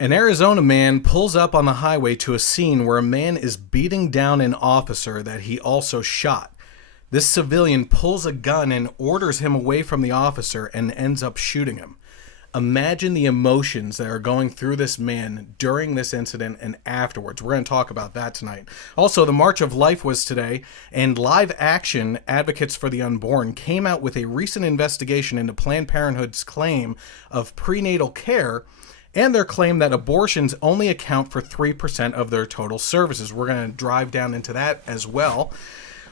An Arizona man pulls up on the highway to a scene where a man is beating down an officer that he also shot. This civilian pulls a gun and orders him away from the officer and ends up shooting him. Imagine the emotions that are going through this man during this incident and afterwards. We're going to talk about that tonight. Also, the March of Life was today, and Live Action Advocates for the Unborn came out with a recent investigation into Planned Parenthood's claim of prenatal care and their claim that abortions only account for 3% of their total services. We're going to drive down into that as well.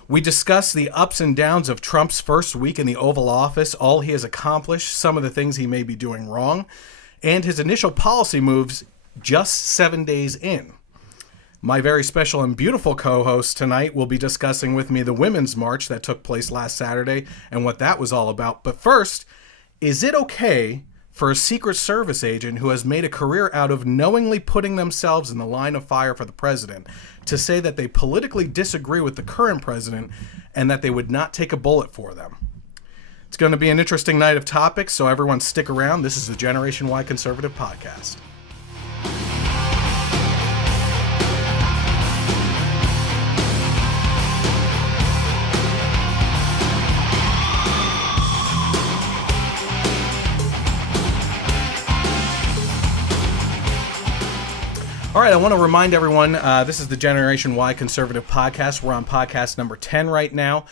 We discuss the ups and downs of Trump's first week in the Oval Office, all he has accomplished, some of the things he may be doing wrong, and his initial policy moves just 7 days in. My very special and beautiful co-host tonight will be discussing with me the Women's March that took place last Saturday and what that was all about. But first, is it okay for a Secret Service agent who has made a career out of knowingly putting themselves in the line of fire for the president to say that they politically disagree with the current president and that they would not take a bullet for them? It's going to be an interesting night of topics, so everyone stick around. This is the Generation Y Conservative Podcast. All right, I want to remind everyone, this is the Generation Y Conservative Podcast. We're on podcast number 10 right now.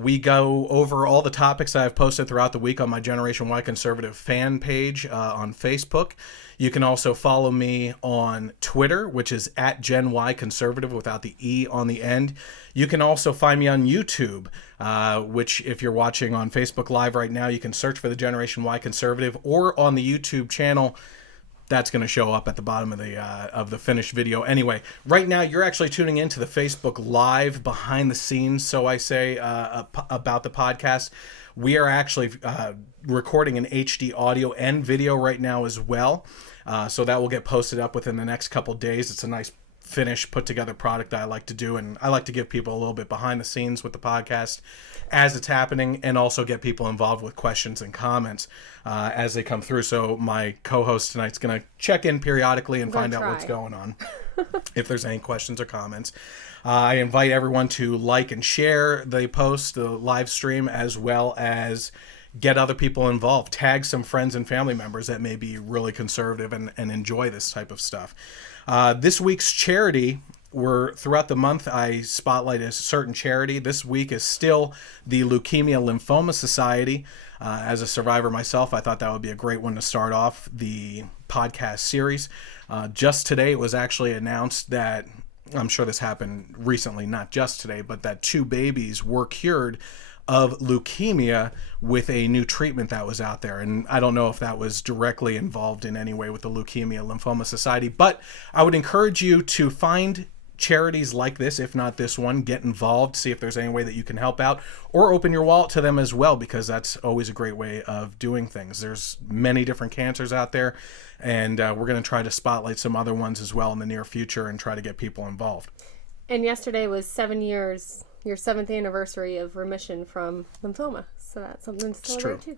We go over all the topics I've posted throughout the week on my Generation Y Conservative fan page on Facebook. You can also follow me on Twitter, which is at Gen Y Conservative without the E on the end. You can also find me on YouTube, which if you're watching on Facebook Live right now, you can search for the Generation Y Conservative, or on the YouTube channel. That's going to show up at the bottom of the finished video. Anyway, right now you're actually tuning into the Facebook Live behind the scenes, so I say, about the podcast. We are actually recording an HD audio and video right now as well, so that will get posted up within the next couple days. It's a nice finished, put together product that I like to do, and I like to give people a little bit behind the scenes with the podcast as it's happening, and also get people involved with questions and comments as they come through. So my co-host tonight's going to check in periodically and find out what's going on, if there's any questions or comments. I invite everyone to like and share the post, the live stream, as well as get other people involved. Tag some friends and family members that may be really conservative and enjoy this type of stuff. This week's charity, throughout the month, I spotlight a certain charity. This week is still the Leukemia Lymphoma Society. As a survivor myself, I thought that would be a great one to start off the podcast series. Just today, it was actually announced that, I'm sure this happened recently, not just today, but that 2 babies were cured of leukemia with a new treatment that was out there. And I don't know if that was directly involved in any way with the Leukemia Lymphoma Society, but I would encourage you to find charities like this, if not this one, get involved, see if there's any way that you can help out, or open your wallet to them as well, because that's always a great way of doing things. There's many different cancers out there, and we're going to try to spotlight some other ones as well in the near future and try to get people involved. And yesterday was 7 years, your 7th anniversary of remission from lymphoma. So that's something to celebrate too.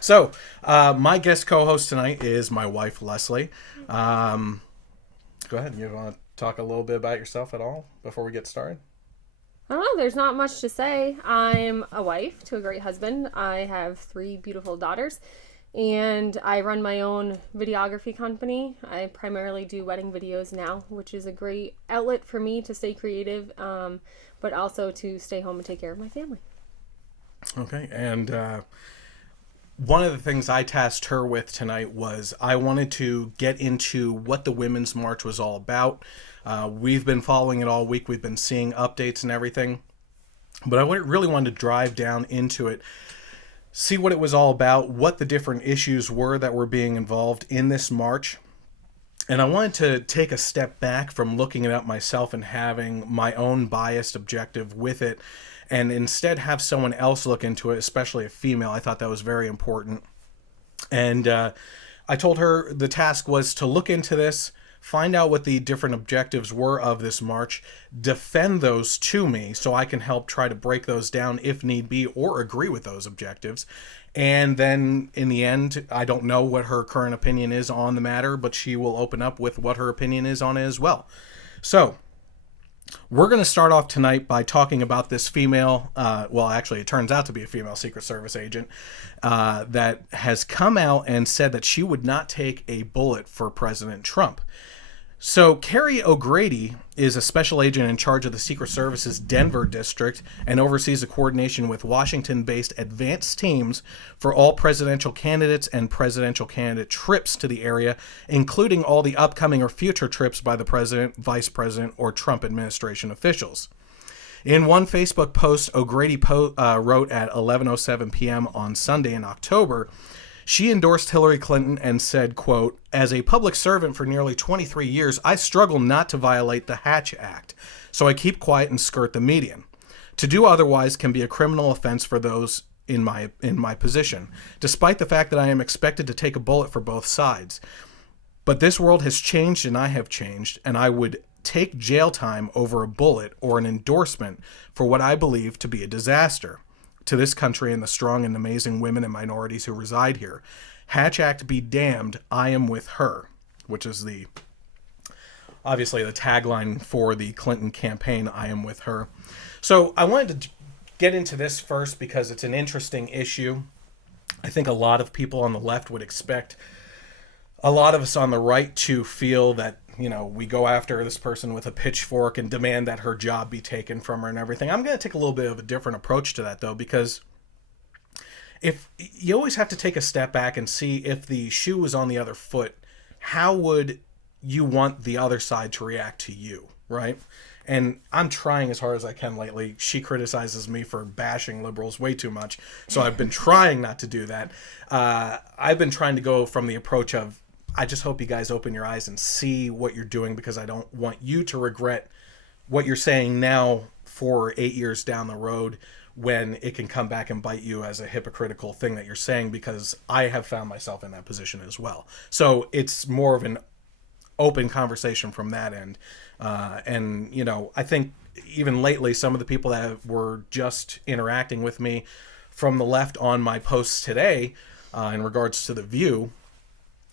So, my guest co-host tonight is my wife, Leslie. Go ahead. You want to talk a little bit about yourself at all before we get started? I don't know. There's not much to say. I'm a wife to a great husband. I have 3 beautiful daughters, and I run my own videography company. I primarily do wedding videos now, which is a great outlet for me to stay creative, but also to stay home and take care of my family. Okay. And one of the things I tasked her with tonight was I wanted to get into what the Women's March was all about. We've been following it all week. We've been seeing updates and everything. But I really wanted to drive down into it, see what it was all about, what the different issues were that were being involved in this march. And I wanted to take a step back from looking it up myself and having my own biased objective with it, and instead have someone else look into it, especially a female. I thought that was very important. And I told her the task was to look into this, find out what the different objectives were of this march, defend those to me so I can help try to break those down if need be, or agree with those objectives, And then in the end, I don't know what her current opinion is on the matter, but she will open up with what her opinion is on it as well. So we're going to start off tonight by talking about this female, well, actually, it turns out to be a female Secret Service agent that has come out and said that she would not take a bullet for President Trump. So Carrie O'Grady is a special agent in charge of the Secret Service's Denver district and oversees the coordination with Washington-based advanced teams for all presidential candidates and presidential candidate trips to the area, including all the upcoming or future trips by the president, vice president, or Trump administration officials. In one Facebook post, O'Grady wrote at 11:07 p.m. on Sunday in October, she endorsed Hillary Clinton and said, quote, "As a public servant for nearly 23 years, I struggle not to violate the Hatch Act, so I keep quiet and skirt the median. To do otherwise can be a criminal offense for those in my position, despite the fact that I am expected to take a bullet for both sides. But this world has changed and I have changed, and I would take jail time over a bullet or an endorsement for what I believe to be a disaster to this country and the strong and amazing women and minorities who reside here. Hatch Act be damned, I am with her," which is obviously the tagline for the Clinton campaign, I am with her. So I wanted to get into this first because it's an interesting issue. I think a lot of people on the left would expect a lot of us on the right to feel that, we go after this person with a pitchfork and demand that her job be taken from her and everything. I'm going to take a little bit of a different approach to that, though, because if you always have to take a step back and see if the shoe was on the other foot, how would you want the other side to react to you, right? And I'm trying as hard as I can lately. She criticizes me for bashing liberals way too much, so I've been trying not to do that. I've been trying to go from the approach of, I just hope you guys open your eyes and see what you're doing, because I don't want you to regret what you're saying now 4 or 8 years down the road when it can come back and bite you as a hypocritical thing that you're saying, because I have found myself in that position as well. So it's more of an open conversation from that end. And, I think even lately, some of the people that were just interacting with me from the left on my posts today in regards to The View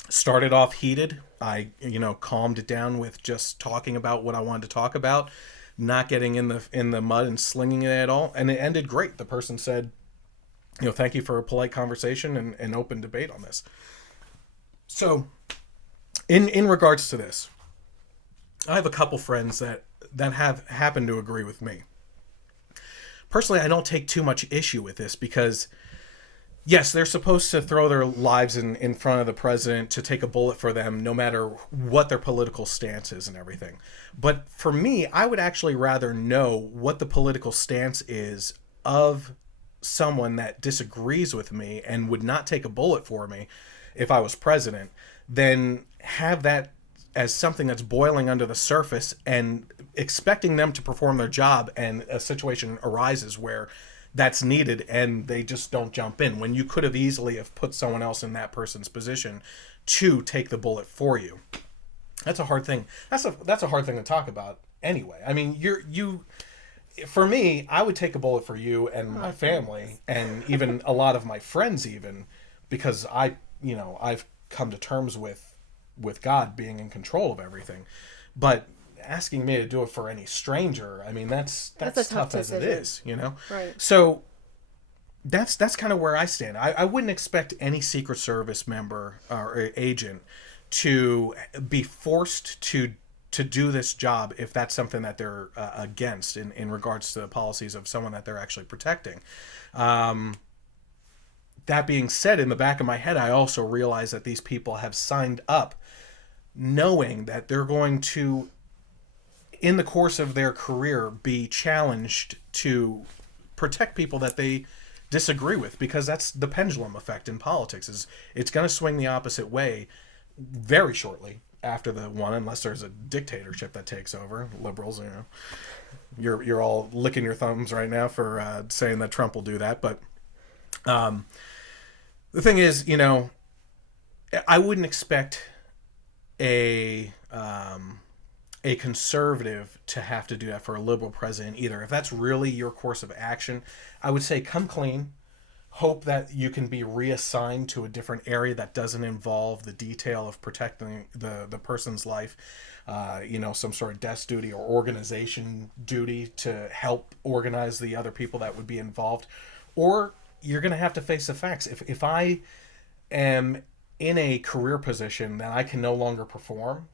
started off heated. I, calmed it down with just talking about what I wanted to talk about, not getting in the mud and slinging it at all. And it ended great. The person said, thank you for a polite conversation and open debate on this. So in regards to this, I have a couple friends that have happened to agree with me. Personally, I don't take too much issue with this because, yes, they're supposed to throw their lives in front of the president to take a bullet for them, no matter what their political stance is and everything. But for me, I would actually rather know what the political stance is of someone that disagrees with me and would not take a bullet for me if I was president, than have that as something that's boiling under the surface and expecting them to perform their job, and a situation arises where that's needed and they just don't jump in, when you could have easily have put someone else in that person's position to take the bullet for you. That's a hard thing. That's a hard thing to talk about anyway. I mean, for me, I would take a bullet for you and my family and even a lot of my friends, even because I've come to terms with God being in control of everything. But asking me to do it for any stranger, I mean, that's tough as it is, Right. So that's kind of where I stand. I wouldn't expect any Secret Service member or agent to be forced to do this job if that's something that they're against in regards to the policies of someone that they're actually protecting. That being said, in the back of my head, I also realize that these people have signed up knowing that they're going to, in the course of their career, be challenged to protect people that they disagree with, because that's the pendulum effect in politics. Is it's going to swing the opposite way very shortly after the one, unless there's a dictatorship that takes over. Liberals, you're all licking your thumbs right now for saying that Trump will do that, but the thing is, I wouldn't expect a conservative to have to do that for a liberal president either. If that's really your course of action, I would say come clean. hope that you can be reassigned to a different area that doesn't involve the detail of protecting the person's life, some sort of desk duty or organization duty to help organize the other people that would be involved, or you're going to have to face the facts. If I am in a career position that I can no longer perform,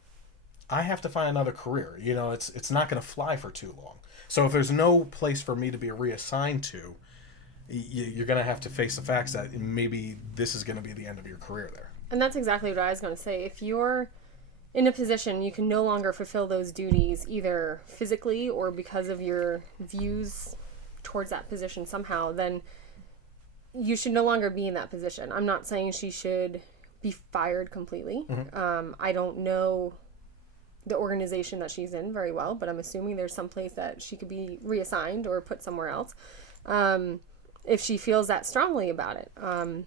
I have to find another career. It's not going to fly for too long. So if there's no place for me to be reassigned to, you're going to have to face the facts that maybe this is going to be the end of your career there. And that's exactly what I was going to say. If you're in a position you can no longer fulfill those duties, either physically or because of your views towards that position somehow, then you should no longer be in that position. I'm not saying she should be fired completely. Mm-hmm. I don't know the organization that she's in very well, but I'm assuming there's some place that she could be reassigned or put somewhere else. If she feels that strongly about it. I'm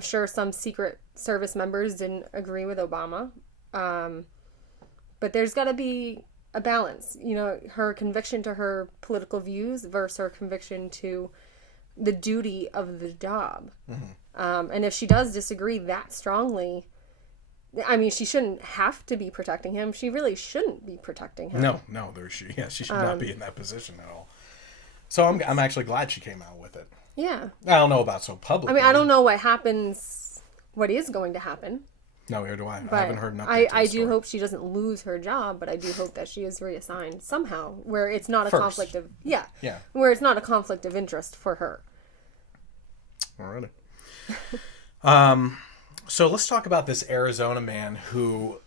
sure some Secret Service members didn't agree with Obama. But there's got to be a balance. Her conviction to her political views versus her conviction to the duty of the job. Mm-hmm. And if she does disagree that strongly, she shouldn't have to be protecting him. She really shouldn't be protecting him. No, she should not be in that position at all. So I'm actually glad she came out with it. Yeah. I don't know about so publicly. I don't know what is going to happen. No, neither do I. But I haven't heard nothing. I do hope she doesn't lose her job, but I do hope that she is reassigned somehow where it's not a conflict of where it's not a conflict of interest for her. Alrighty. So let's talk about this Arizona man who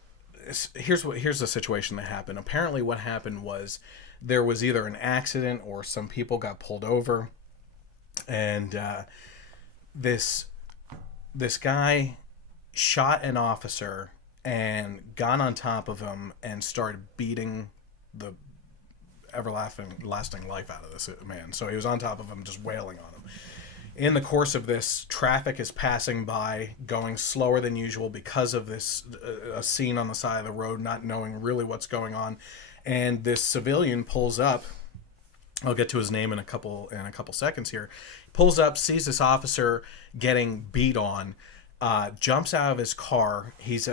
here's the situation that happened. Apparently what happened was there was either an accident or some people got pulled over, and this guy shot an officer and got on top of him and started beating the lasting life out of this man. So he was on top of him, just wailing on him. In the course of this, traffic is passing by, going slower than usual because of this a scene on the side of the road, not knowing really what's going on. And this civilian pulls up. I'll get to his name in a couple seconds here. Pulls up, sees this officer getting beat on, jumps out of his car. He's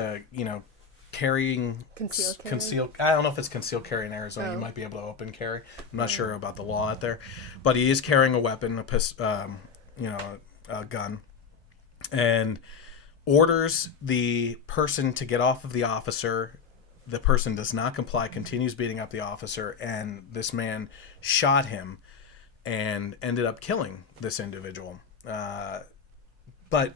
carrying concealed. I don't know if it's concealed carry in Arizona. You might be able to open carry. I'm not sure about the law out there, but he is carrying a weapon, a gun, and orders the person to get off of the officer. The person does not comply, continues beating up the officer, and this man shot him and ended up killing this individual. But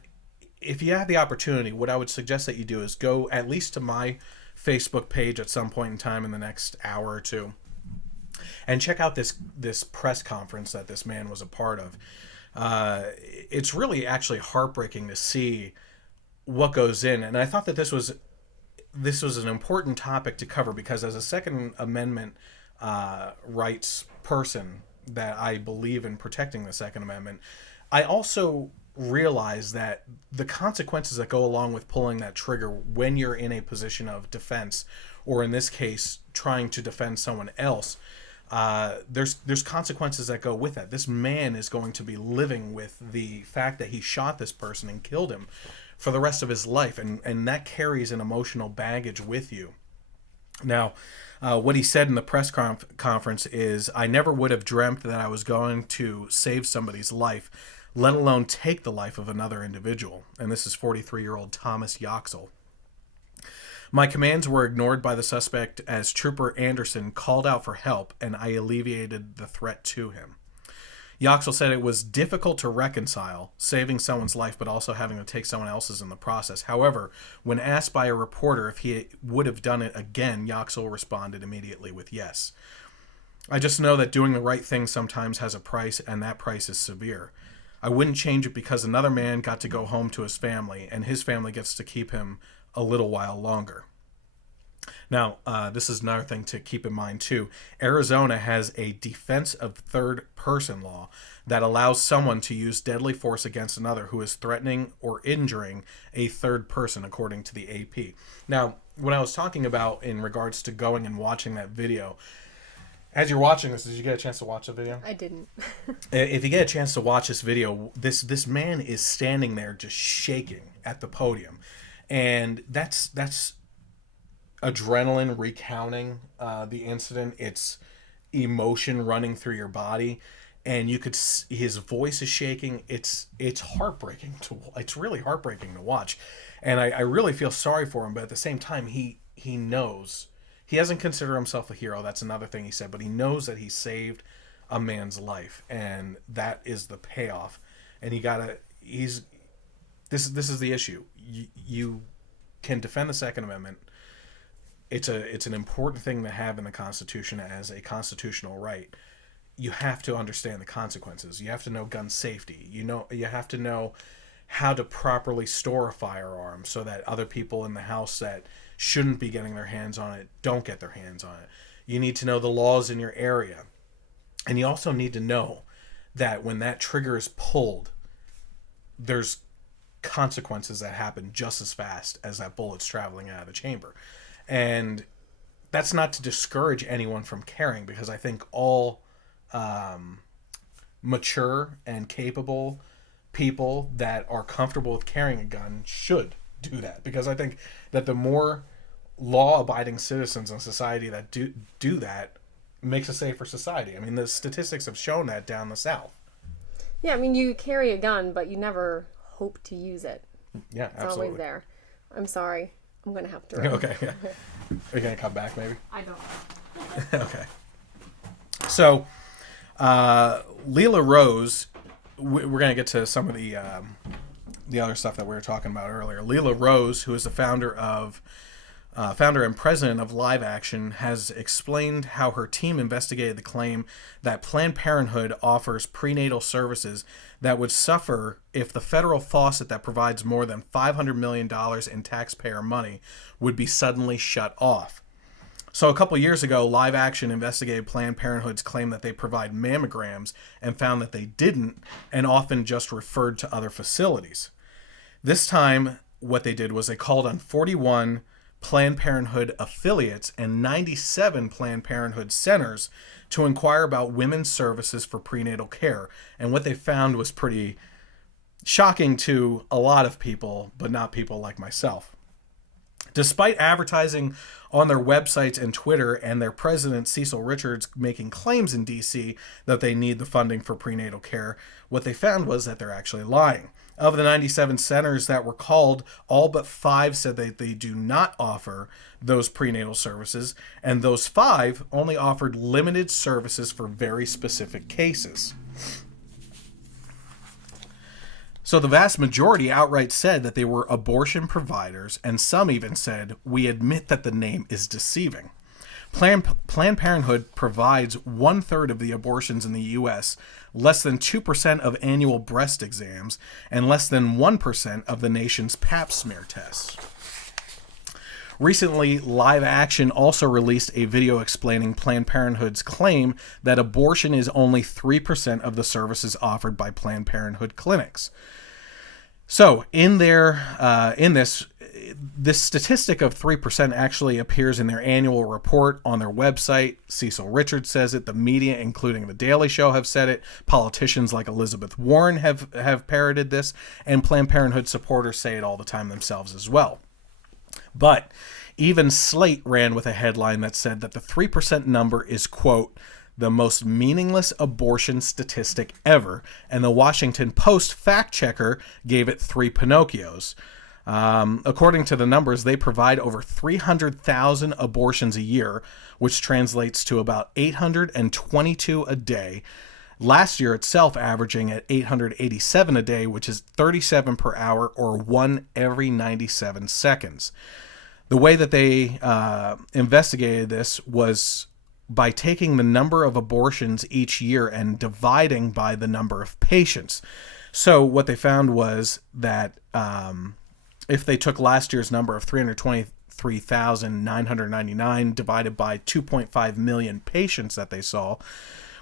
if you have the opportunity, what I would suggest that you do is go at least to my Facebook page at some point in time in the next hour or two and check out this press conference that this man was a part of. It's really actually heartbreaking to see what goes in, and I thought that this was an important topic to cover because as a Second Amendment rights person that I believe in protecting the Second Amendment, I also realize that the consequences that go along with pulling that trigger when you're in a position of defense, or in this case, trying to defend someone else, there's consequences that go with that. This man is going to be living with the fact that he shot this person and killed him for the rest of his life, and that carries an emotional baggage with you. Now, what he said in the press conference is, "I never would have dreamt that I was going to save somebody's life, let alone take the life of another individual." And this is 43-year-old Thomas Yoxel. "My commands were ignored by the suspect as Trooper Anderson called out for help, and I alleviated the threat to him." Yoxel said it was difficult to reconcile saving someone's life but also having to take someone else's in the process. However, when asked by a reporter if he would have done it again, Yoxel responded immediately with yes. "I just know that doing the right thing sometimes has a price, and that price is severe. I wouldn't change it because another man got to go home to his family, and his family gets to keep him a little while longer." Now, this is another thing to keep in mind, too. Arizona has a defense of third-person law that allows someone to use deadly force against another who is threatening or injuring a third person, according to the AP. Now, what I was talking about in regards to going and watching that video, As you're watching this, did you get a chance to watch the video? I didn't. If you get a chance to watch this video, this man is standing there just shaking at the podium, and that's adrenaline recounting the incident. It's emotion running through your body, and you could his voice is shaking. It's heartbreaking it's really heartbreaking to watch, and I really feel sorry for him. But at the same time, he knows. He doesn't consider himself a hero. That's another thing he said. But he knows that he saved a man's life, and that is the payoff. And this is the issue. You can defend the Second Amendment. It's an important thing to have in the Constitution as a constitutional right. You have to understand the consequences. You have to know gun safety. You have to know how to properly store a firearm so that other people in the house that shouldn't be getting their hands on it don't get their hands on it. You need to know the laws in your area. And you also need to know that when that trigger is pulled, there's consequences that happen just as fast as that bullet's traveling out of the chamber. And that's not to discourage anyone from carrying, because I think all mature and capable people that are comfortable with carrying a gun should do that, because I think that the more law-abiding citizens in society that do that makes a safer society. I mean, the statistics have shown that down the South. Yeah, I mean, you carry a gun, but you never hope to use it. Yeah, it's absolutely. always there. I'm sorry. I'm going to have to run. Okay, yeah. Are you going to come back, maybe? I don't know. Okay. So, Lila Rose, we're going to get to some of the other stuff that we were talking about earlier. Lila Rose, who is the founder and president of Live Action, has explained how her team investigated the claim that Planned Parenthood offers prenatal services that would suffer if the federal faucet that provides more than $500 million in taxpayer money would be suddenly shut off. So a couple years ago, Live Action investigated Planned Parenthood's claim that they provide mammograms and found that they didn't, and often just referred to other facilities. This time, what they did was they called on 41 Planned Parenthood affiliates and 97 Planned Parenthood centers to inquire about women's services for prenatal care. And what they found was pretty shocking to a lot of people, but not people like myself. Despite advertising on their websites and Twitter, and their president, Cecil Richards, making claims in D.C. that they need the funding for prenatal care, what they found was that they're actually lying. Of the 97 centers that were called, all but 5 said that they do not offer those prenatal services, and those 5 only offered limited services for very specific cases. So the vast majority outright said that they were abortion providers, and some even said, "We admit that the name is deceiving." Planned Parenthood provides 1/3 of the abortions in the U.S., less than 2% of annual breast exams, and less than 1% of the nation's Pap smear tests. Recently, Live Action also released a video explaining Planned Parenthood's claim that abortion is only 3% of the services offered by Planned Parenthood clinics. So, this statistic of 3% actually appears in their annual report on their website. Cecil Richards says it. The media, including The Daily Show, have said it. Politicians like Elizabeth Warren have parroted this, and Planned Parenthood supporters say it all the time themselves as well. But even Slate ran with a headline that said that the 3% number is, quote, "the most meaningless abortion statistic ever," and the Washington Post fact checker gave it 3 Pinocchios. According to the numbers, they provide over 300,000 abortions a year, which translates to about 822 a day. Last year itself averaging at 887 a day, which is 37 per hour, or 1 every 97 seconds. The way that they investigated this was by taking the number of abortions each year and dividing by the number of patients. So what they found was that if they took last year's number of 323,999 divided by 2.5 million patients that they saw,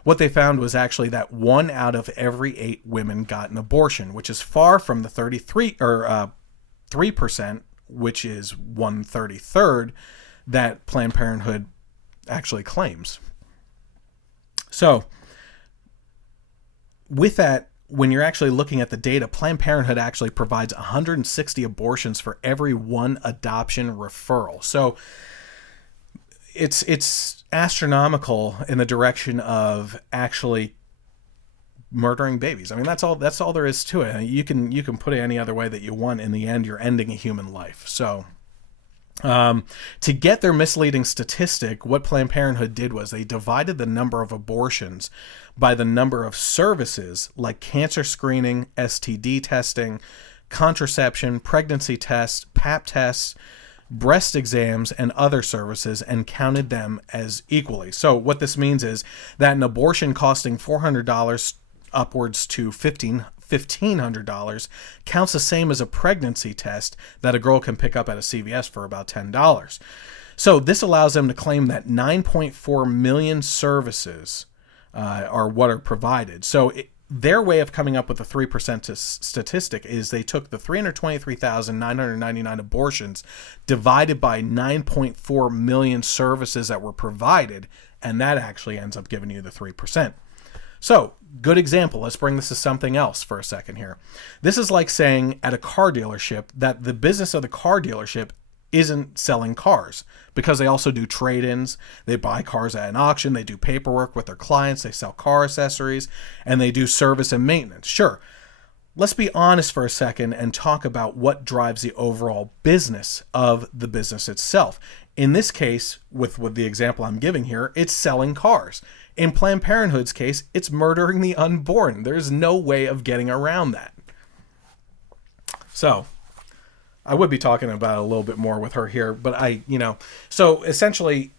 what they found was actually that 1 out of every 8 women got an abortion, which is far from the 3%, which is 1/33 that Planned Parenthood actually claims. So with that, when you're actually looking at the data, Planned Parenthood actually provides 160 abortions for every one adoption referral. So it's astronomical in the direction of actually murdering babies. I mean, that's all there is to it. You can put it any other way that you want. In the end, you're ending a human life. So to get their misleading statistic, what Planned Parenthood did was they divided the number of abortions by the number of services like cancer screening, STD testing, contraception, pregnancy tests, pap tests, breast exams, and other services, and counted them as equally. So what this means is that an abortion costing $400 upwards to $1,500 counts the same as a pregnancy test that a girl can pick up at a CVS for about $10. So this allows them to claim that 9.4 million services are what are provided. So their way of coming up with the 3% statistic is they took the 323,999 abortions divided by 9.4 million services that were provided, and that actually ends up giving you the 3%. So, good example. Let's bring this to something else for a second here. This is like saying at a car dealership that the business of the car dealership isn't selling cars, because they also do trade-ins, they buy cars at an auction, they do paperwork with their clients, they sell car accessories, and they do service and maintenance. Sure, let's be honest for a second and talk about what drives the overall business of the business itself. In this case, with the example I'm giving here, it's selling cars. In Planned Parenthood's case, it's murdering the unborn. There's no way of getting around that. So I would be talking about it a little bit more with her here, but so essentially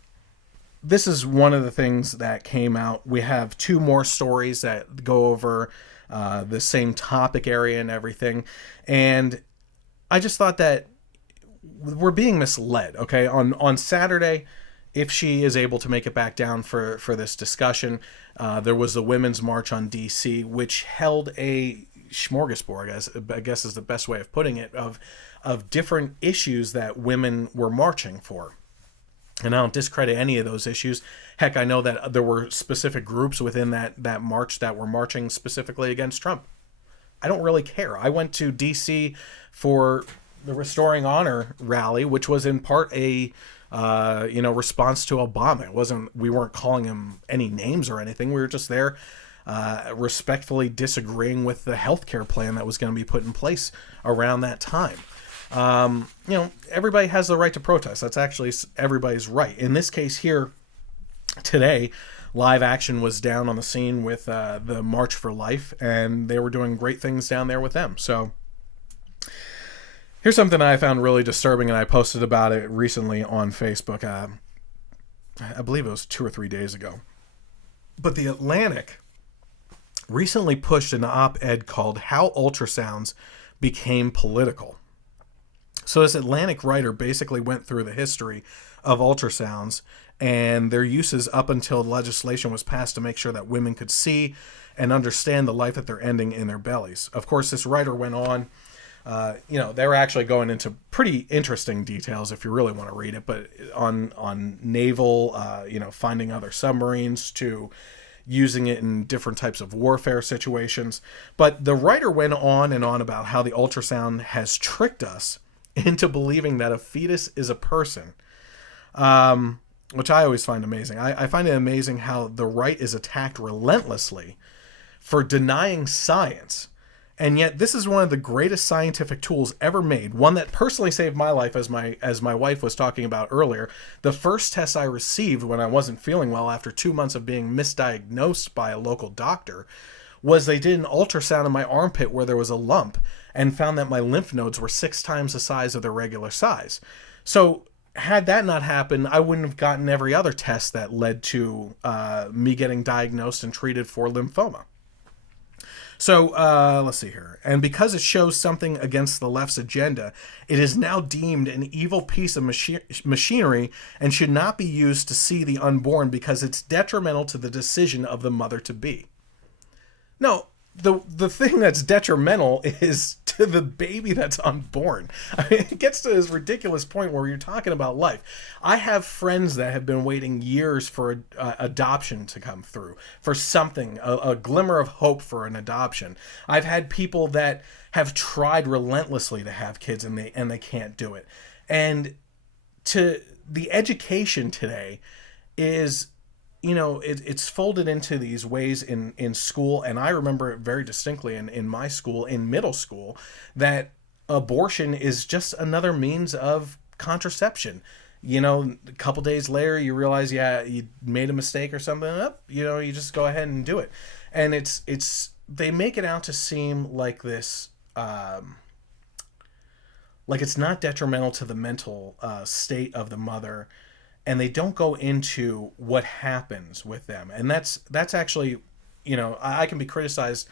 this is one of the things that came out. We have two more stories that go over the same topic area and everything. And I just thought that we're being misled. Okay. On Saturday, if she is able to make it back down for this discussion, there was the Women's March on DC, which held a smorgasbord, I guess is the best way of putting it, of different issues that women were marching for. And I don't discredit any of those issues. Heck, I know that there were specific groups within that march that were marching specifically against Trump. I don't really care. I went to DC for the Restoring Honor rally, which was in part a response to Obama. We weren't calling him any names or anything. We were just there respectfully disagreeing with the healthcare plan that was going to be put in place around that time. Everybody has the right to protest. That's actually everybody's right. In this case here today, Live Action was down on the scene with the March for Life, and they were doing great things down there with them. So here's something I found really disturbing, and I posted about it recently on Facebook. I believe it was 2 or 3 days ago. But The Atlantic recently pushed an op-ed called How Ultrasounds Became Political. So this Atlantic writer basically went through the history of ultrasounds and their uses up until legislation was passed to make sure that women could see and understand the life that they're ending in their bellies. Of course, this writer went on, they were actually going into pretty interesting details if you really want to read it, but on naval, finding other submarines to using it in different types of warfare situations. But the writer went on and on about how the ultrasound has tricked us into believing that a fetus is a person, which I always find amazing. I find it amazing how the right is attacked relentlessly for denying science. And yet this is one of the greatest scientific tools ever made, one that personally saved my life, as my wife was talking about earlier. The first test I received when I wasn't feeling well after 2 months of being misdiagnosed by a local doctor was they did an ultrasound in my armpit where there was a lump and found that my lymph nodes were 6 times the size of their regular size. So had that not happened, I wouldn't have gotten every other test that led to me getting diagnosed and treated for lymphoma. So let's see here. And because it shows something against the left's agenda, it is now deemed an evil piece of machinery and should not be used to see the unborn because it's detrimental to the decision of the mother-to-be. No, the thing that's detrimental is to the baby that's unborn. I mean, it gets to this ridiculous point where you're talking about life. I have friends that have been waiting years for adoption to come through, for something, a glimmer of hope for an adoption. I've had people that have tried relentlessly to have kids and they can't do it. And to the education today is, it's folded into these ways in school. And I remember it very distinctly in my school, in middle school, that abortion is just another means of contraception. A couple days later, you realize, you made a mistake or something. You just go ahead and do it. And they make it out to seem like this, like it's not detrimental to the mental state of the mother. And they don't go into what happens with them. And that's actually, I can be criticized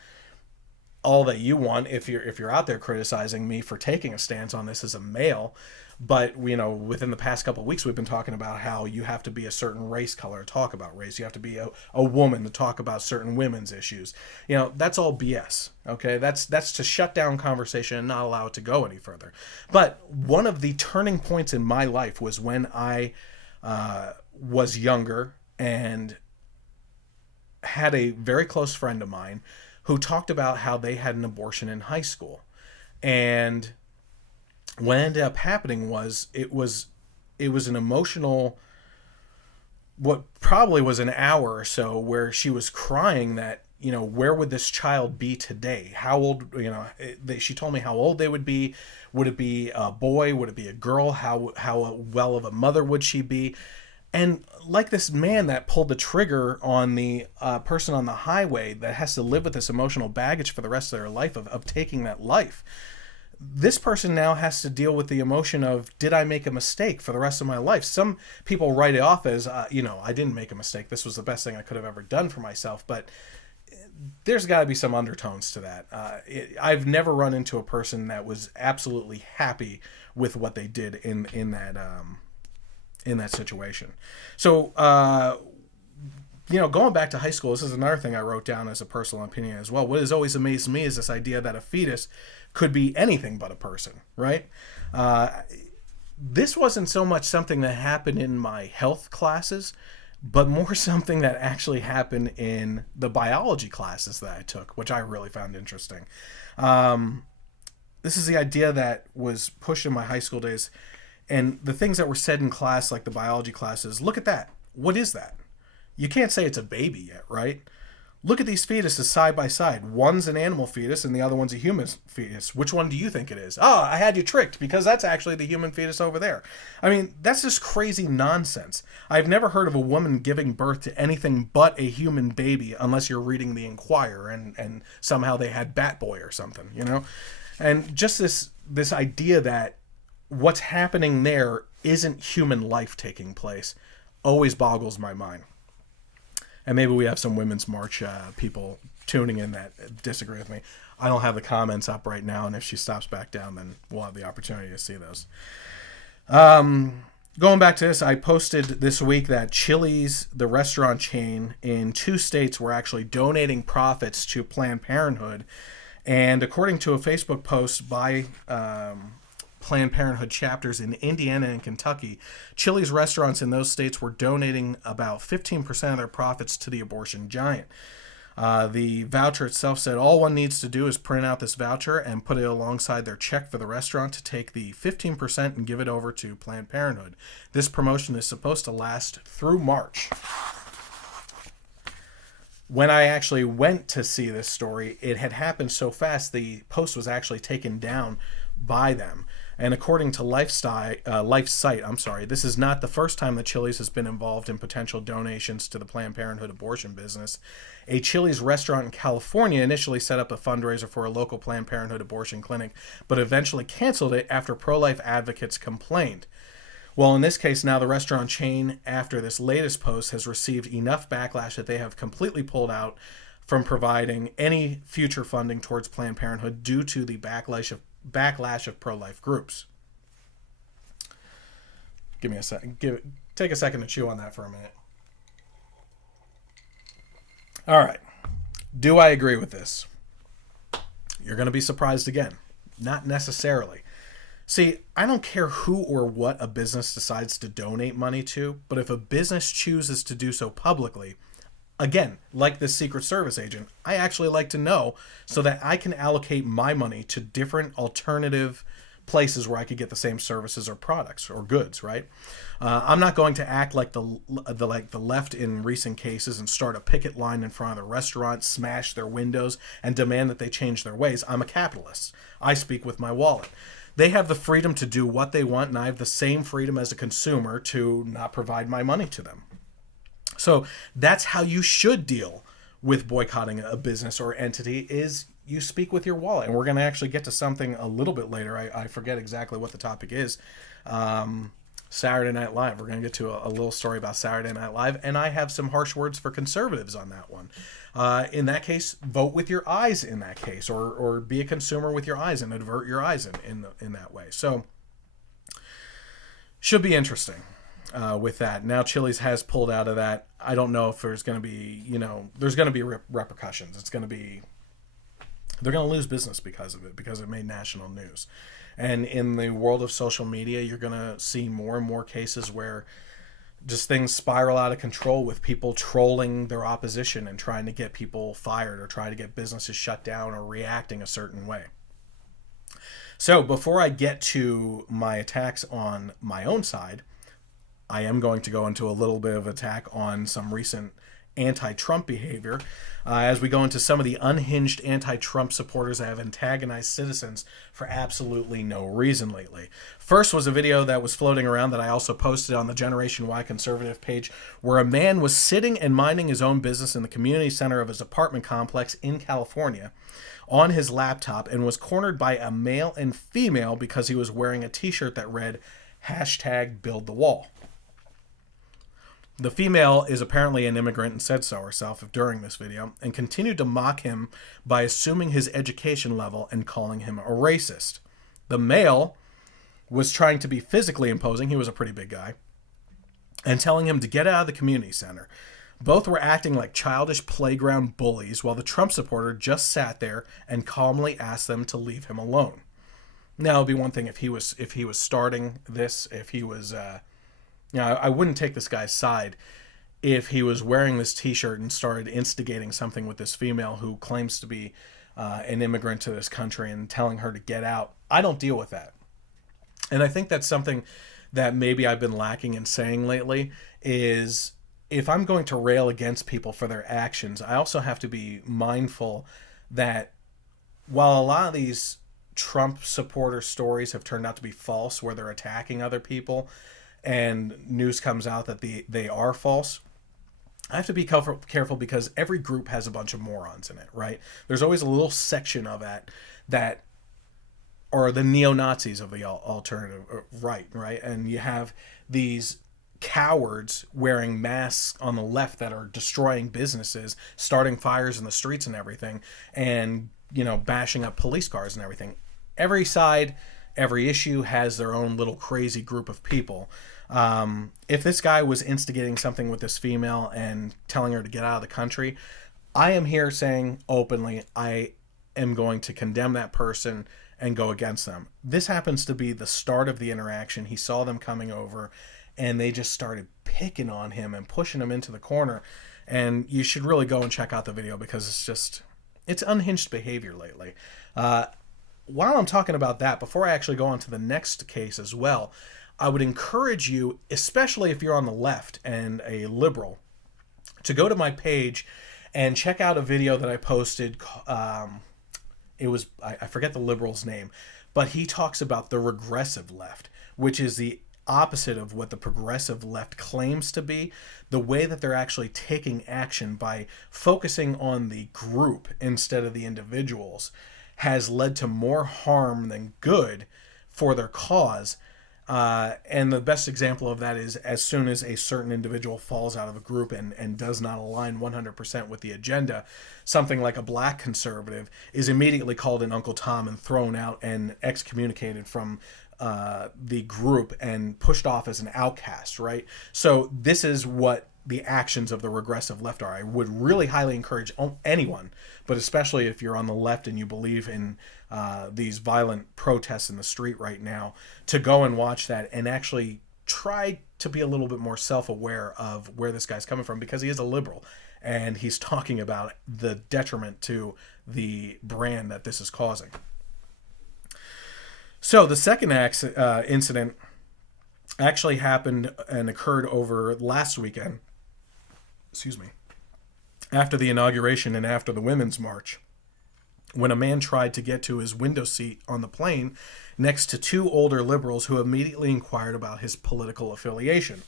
all that you want if you're out there criticizing me for taking a stance on this as a male. But, within the past couple of weeks, we've been talking about how you have to be a certain race color to talk about race. You have to be a woman to talk about certain women's issues. That's all BS. Okay, that's to shut down conversation and not allow it to go any further. But one of the turning points in my life was when I was younger and had a very close friend of mine who talked about how they had an abortion in high school. And what ended up happening was it was an emotional, what probably was an hour or so, where she was crying that, where would this child be today? How old, she told me how old they would be. Would it be a boy? Would it be a girl? How well of a mother would she be? And like this man that pulled the trigger on the person on the highway that has to live with this emotional baggage for the rest of their life of taking that life. This person now has to deal with the emotion of, did I make a mistake for the rest of my life? Some people write it off as, I didn't make a mistake. This was the best thing I could have ever done for myself. But there's got to be some undertones to that. I've never run into a person that was absolutely happy with what they did in that situation. So, going back to high school, this is another thing I wrote down as a personal opinion as well. What has always amazed me is this idea that a fetus could be anything but a person, right? This wasn't so much something that happened in my health classes, but more something that actually happened in the biology classes that I took, which I really found interesting. This is the idea that was pushed in my high school days, and the things that were said in class, like the biology classes. Look at that. What is that? You can't say it's a baby yet, right? Look at these fetuses side by side. One's an animal fetus and the other one's a human fetus. Which one do you think it is? Oh, I had you tricked because that's actually the human fetus over there. I mean, that's just crazy nonsense. I've never heard of a woman giving birth to anything but a human baby unless you're reading the Inquirer and somehow they had Bat Boy or something, And just this idea that what's happening there isn't human life taking place always boggles my mind. And maybe we have some Women's March people tuning in that disagree with me. I don't have the comments up right now, and if she stops back down, then we'll have the opportunity to see those. Going back to this, I posted this week that Chili's, the restaurant chain in 2 states, were actually donating profits to Planned Parenthood. And according to a Facebook post by Planned Parenthood chapters in Indiana and Kentucky, Chili's restaurants in those states were donating about 15% of their profits to the abortion giant. The voucher itself said all one needs to do is print out this voucher and put it alongside their check for the restaurant to take the 15% and give it over to Planned Parenthood. This promotion is supposed to last through March. When I actually went to see this story, it had happened so fast, the post was actually taken down by them. And according to LifeSite, this is not the first time that Chili's has been involved in potential donations to the Planned Parenthood abortion business. A Chili's restaurant in California initially set up a fundraiser for a local Planned Parenthood abortion clinic, but eventually canceled it after pro-life advocates complained. Well, in this case, now the restaurant chain, after this latest post, has received enough backlash that they have completely pulled out from providing any future funding towards Planned Parenthood due to the backlash of pro-life groups. Give me a second. Take a second to chew on that for a minute. All right. Do I agree with this? You're going to be surprised again. Not necessarily. See, I don't care who or what a business decides to donate money to, but if a business chooses to do so publicly, again, like this Secret Service agent, I actually like to know so that I can allocate my money to different alternative places where I could get the same services or products or goods, right? I'm not going to act like the left in recent cases and start a picket line in front of the restaurant, smash their windows, and demand that they change their ways. I'm a capitalist. I speak with my wallet. They have the freedom to do what they want, and I have the same freedom as a consumer to not provide my money to them. So that's how you should deal with boycotting a business or entity, is you speak with your wallet. And we're going to actually get to something a little bit later. I forget exactly what the topic is. Saturday Night Live. We're going to get to a little story about Saturday Night Live, and I have some harsh words for conservatives on that one. In that case, vote with your eyes in that case, or be a consumer with your eyes and avert your eyes in that way. So, should be interesting with that. Now Chili's has pulled out of that. I don't know if there's going to be, there's going to be repercussions. It's going to be, they're going to lose business because of it, because it made national news. And in the world of social media, you're going to see more and more cases where just things spiral out of control with people trolling their opposition and trying to get people fired or try to get businesses shut down or reacting a certain way. So before I get to my attacks on my own side, I am going to go into a little bit of attack on some recent anti-Trump behavior as we go into some of the unhinged anti-Trump supporters that have antagonized citizens for absolutely no reason lately. First was a video that was floating around that I also posted on the Generation Y Conservative page, where a man was sitting and minding his own business in the community center of his apartment complex in California on his laptop and was cornered by a male and female because he was wearing a t-shirt that read #BuildTheWall. The female is apparently an immigrant and said so herself during this video, and continued to mock him by assuming his education level and calling him a racist. The male was trying to be physically imposing, he was a pretty big guy, and telling him to get out of the community center. Both were acting like childish playground bullies, while the Trump supporter just sat there and calmly asked them to leave him alone. Now, it would be one thing if he was starting this, if he was... I wouldn't take this guy's side if he was wearing this t-shirt and started instigating something with this female who claims to be an immigrant to this country and telling her to get out. I don't deal with that. And I think that's something that maybe I've been lacking in saying lately, is if I'm going to rail against people for their actions, I also have to be mindful that while a lot of these Trump supporter stories have turned out to be false, where they're attacking other people, and news comes out that they are false, I have to be careful because every group has a bunch of morons in it, right? There's always a little section of that are the neo-Nazis of the alternative right? And you have these cowards wearing masks on the left that are destroying businesses, starting fires in the streets and everything, and, bashing up police cars and everything. Every side, every issue has their own little crazy group of people. If this guy was instigating something with this female and telling her to get out of the country, I am here saying openly, I am going to condemn that person and go against them. This happens to be the start of the interaction. He saw them coming over and they just started picking on him and pushing him into the corner. And you should really go and check out the video because it's unhinged behavior lately. While I'm talking about that, before I actually go on to the next case as well, I would encourage you, especially if you're on the left and a liberal, to go to my page and check out a video that I posted. It was, I forget the liberal's name, but he talks about the regressive left, which is the opposite of what the progressive left claims to be. The way that they're actually taking action by focusing on the group instead of the individuals has led to more harm than good for their cause. And the best example of that is as soon as a certain individual falls out of a group and does not align 100% with the agenda, something like a black conservative is immediately called an Uncle Tom and thrown out and excommunicated from the group and pushed off as an outcast, right? So this is what the actions of the regressive left are. I would really highly encourage anyone, but especially if you're on the left and you believe in these violent protests in the street right now, to go and watch that and actually try to be a little bit more self-aware of where this guy's coming from, because he is a liberal and he's talking about the detriment to the brand that this is causing. So the second incident actually happened and occurred over last weekend, after the inauguration and after the Women's March, when a man tried to get to his window seat on the plane next to two older liberals who immediately inquired about his political affiliation.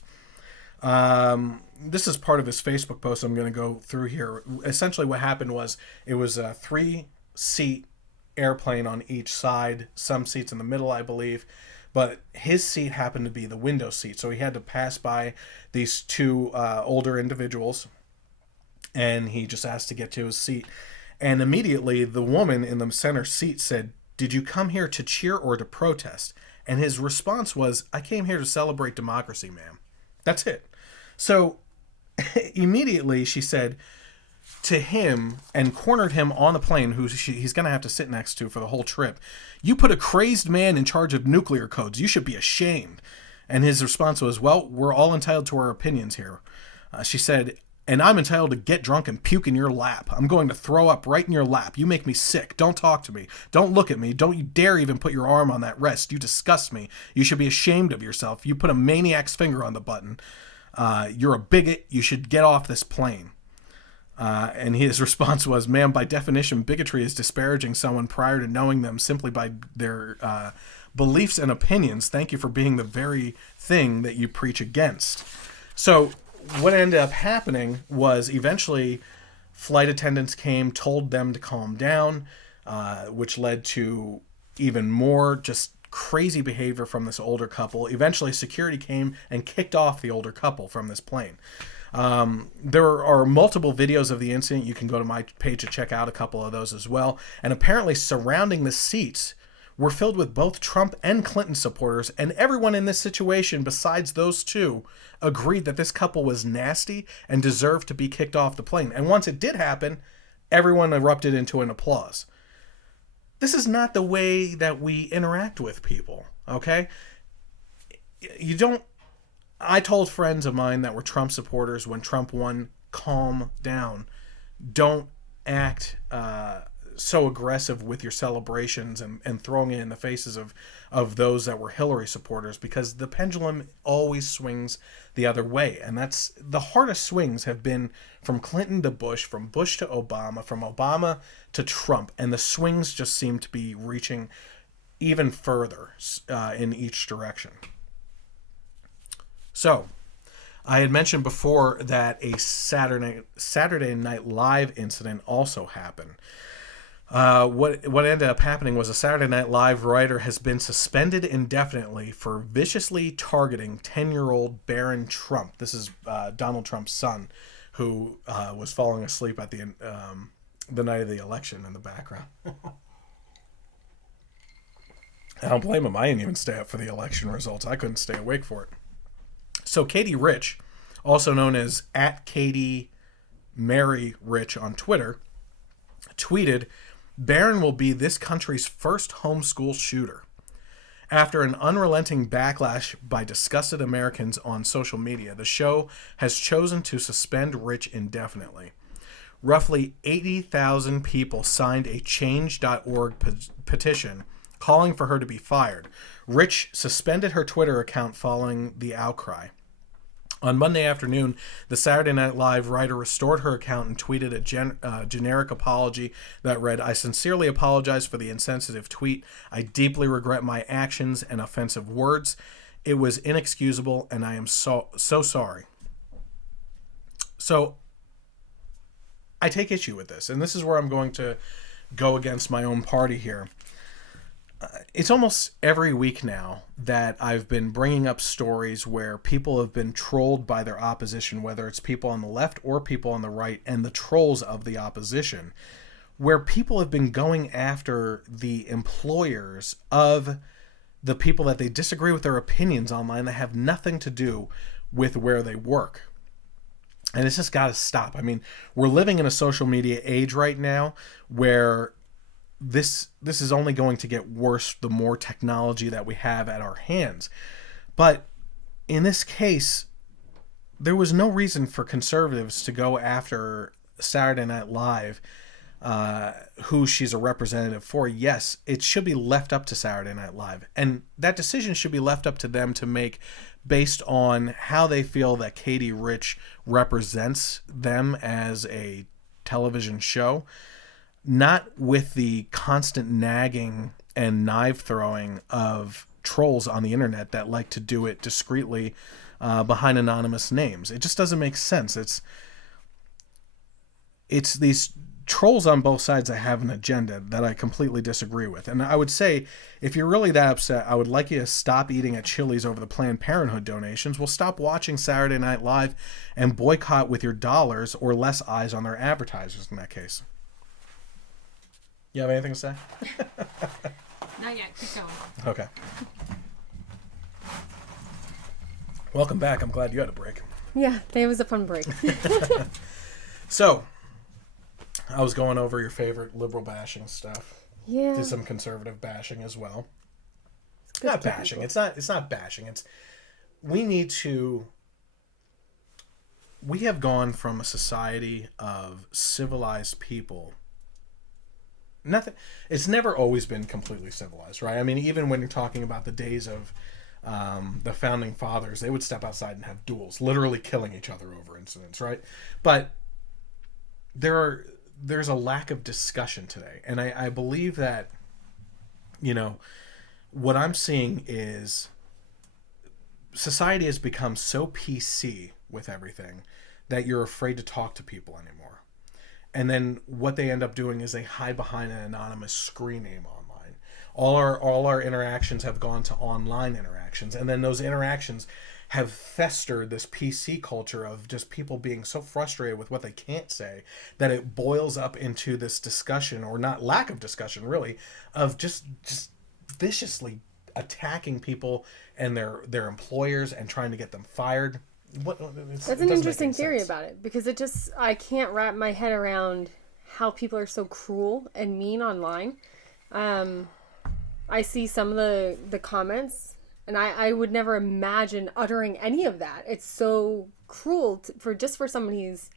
This is part of his Facebook post I'm going to go through here. Essentially what happened was it was a 3-seat airplane on each side, some seats in the middle, I believe, but his seat happened to be the window seat, so he had to pass by these two older individuals, and he just asked to get to his seat. And immediately the woman in the center seat said, "Did you come here to cheer or to protest?" And his response was, "I came here to celebrate democracy, ma'am." That's it. So immediately she said to him and cornered him on the plane, who he's going to have to sit next to for the whole trip, "You put a crazed man in charge of nuclear codes. You should be ashamed." And his response was, "Well, we're all entitled to our opinions here." She said, "And I'm entitled to get drunk and puke in your lap. I'm going to throw up right in your lap. You make me sick. Don't talk to me. Don't look at me. Don't you dare even put your arm on that rest. You disgust me. You should be ashamed of yourself. You put a maniac's finger on the button. You're a bigot. You should get off this plane." And his response was, "Ma'am, by definition, bigotry is disparaging someone prior to knowing them simply by their beliefs and opinions. Thank you for being the very thing that you preach against." So what ended up happening was eventually flight attendants came, told them to calm down, which led to even more just crazy behavior from this older couple. Eventually security came and kicked off the older couple from this plane. There are multiple videos of the incident. You can go to my page to check out a couple of those as well. And apparently surrounding the seats were filled with both Trump and Clinton supporters, and everyone in this situation besides those two agreed that this couple was nasty and deserved to be kicked off the plane. And once it did happen, everyone erupted into an applause. This is not the way that we interact with people, okay? I told friends of mine that were Trump supporters when Trump won, calm down. Don't act so aggressive with your celebrations and throwing it in the faces of those that were Hillary supporters, because the pendulum always swings the other way. And that's the hardest swings have been from Clinton to Bush, from Bush to Obama, from Obama to Trump. And the swings just seem to be reaching even further in each direction. So, I had mentioned before that a Saturday Night Live incident also happened. What ended up happening was a Saturday Night Live writer has been suspended indefinitely for viciously targeting 10-year-old Barron Trump. This is Donald Trump's son, who was falling asleep at the night of the election in the background. I don't blame him. I didn't even stay up for the election results. I couldn't stay awake for it. So Katie Rich, also known as @KatieMaryRich on Twitter, tweeted, "Barron will be this country's first homeschool shooter." After an unrelenting backlash by disgusted Americans on social media, the show has chosen to suspend Rich indefinitely. Roughly 80,000 people signed a change.org petition calling for her to be fired. Rich suspended her Twitter account following the outcry. On Monday afternoon, the Saturday Night Live writer restored her account and tweeted a generic apology that read, "I sincerely apologize for the insensitive tweet. I deeply regret my actions and offensive words. It was inexcusable, and I am so sorry." So, I take issue with this, and this is where I'm going to go against my own party here. It's almost every week now that I've been bringing up stories where people have been trolled by their opposition, whether it's people on the left or people on the right, and the trolls of the opposition, where people have been going after the employers of the people that they disagree with their opinions online that have nothing to do with where they work. And it's just got to stop. I mean, we're living in a social media age right now where this is only going to get worse the more technology that we have at our hands. But in this case, there was no reason for conservatives to go after Saturday Night Live, who she's a representative for. Yes, it should be left up to Saturday Night Live. And that decision should be left up to them to make based on how they feel that Katie Rich represents them as a television show, not with the constant nagging and knife throwing of trolls on the internet that like to do it discreetly behind anonymous names. It just doesn't make sense. It's these trolls on both sides that have an agenda that I completely disagree with. And I would say, if you're really that upset, I would like you to stop eating at Chili's over the Planned Parenthood donations. We'll stop watching Saturday Night Live and boycott with your dollars or less eyes on their advertisers in that case. You have anything to say? Not yet. Keep going. Okay. Welcome back. I'm glad you had a break. Yeah, it was a fun break. So, I was going over your favorite liberal bashing stuff. Yeah. Did some conservative bashing as well. Good Not bashing. It's not bashing. We have gone from a society of civilized people. It's never always been completely civilized, right? I mean, even when you're talking about the days of the founding fathers, they would step outside and have duels, literally killing each other over incidents, right? But there's a lack of discussion today. And I believe that, what I'm seeing is society has become so PC with everything that you're afraid to talk to people anymore. And then what they end up doing is they hide behind an anonymous screen name online. All our interactions have gone to online interactions. And then those interactions have festered this PC culture of just people being so frustrated with what they can't say that it boils up into this discussion, or not lack of discussion really, of just viciously attacking people and their employers and trying to get them fired. That's an interesting theory about it, because I can't wrap my head around how people are so cruel and mean online. I see some of the comments, and I would never imagine uttering any of that. It's so cruel for somebody's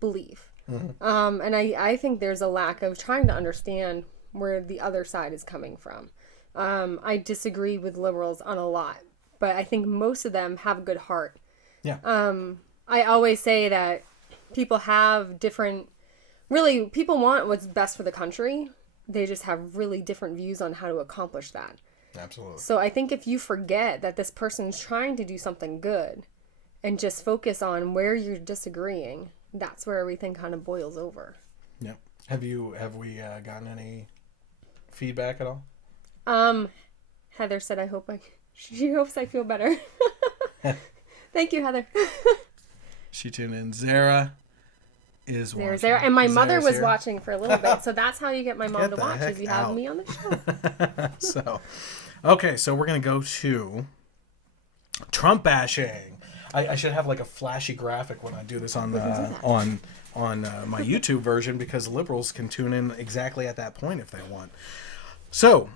belief. Mm-hmm. And I think there's a lack of trying to understand where the other side is coming from. I disagree with liberals on a lot, but I think most of them have a good heart. Yeah. I always say that people have people want what's best for the country. They just have really different views on how to accomplish that. Absolutely. So I think if you forget that this person's trying to do something good and just focus on where you're disagreeing, that's where everything kind of boils over. Yeah. Have we gotten any feedback at all? Heather said, she hopes I feel better. Thank you, Heather. She tuned in. Zara is watching. Zara. And my mother was here. watching for a little bit, so that's how you get my mom Get to the watch, heck is you have out. me on the show. So we're going to go to Trump bashing. I should have like a flashy graphic when I do this on my YouTube version, because liberals can tune in exactly at that point if they want. So,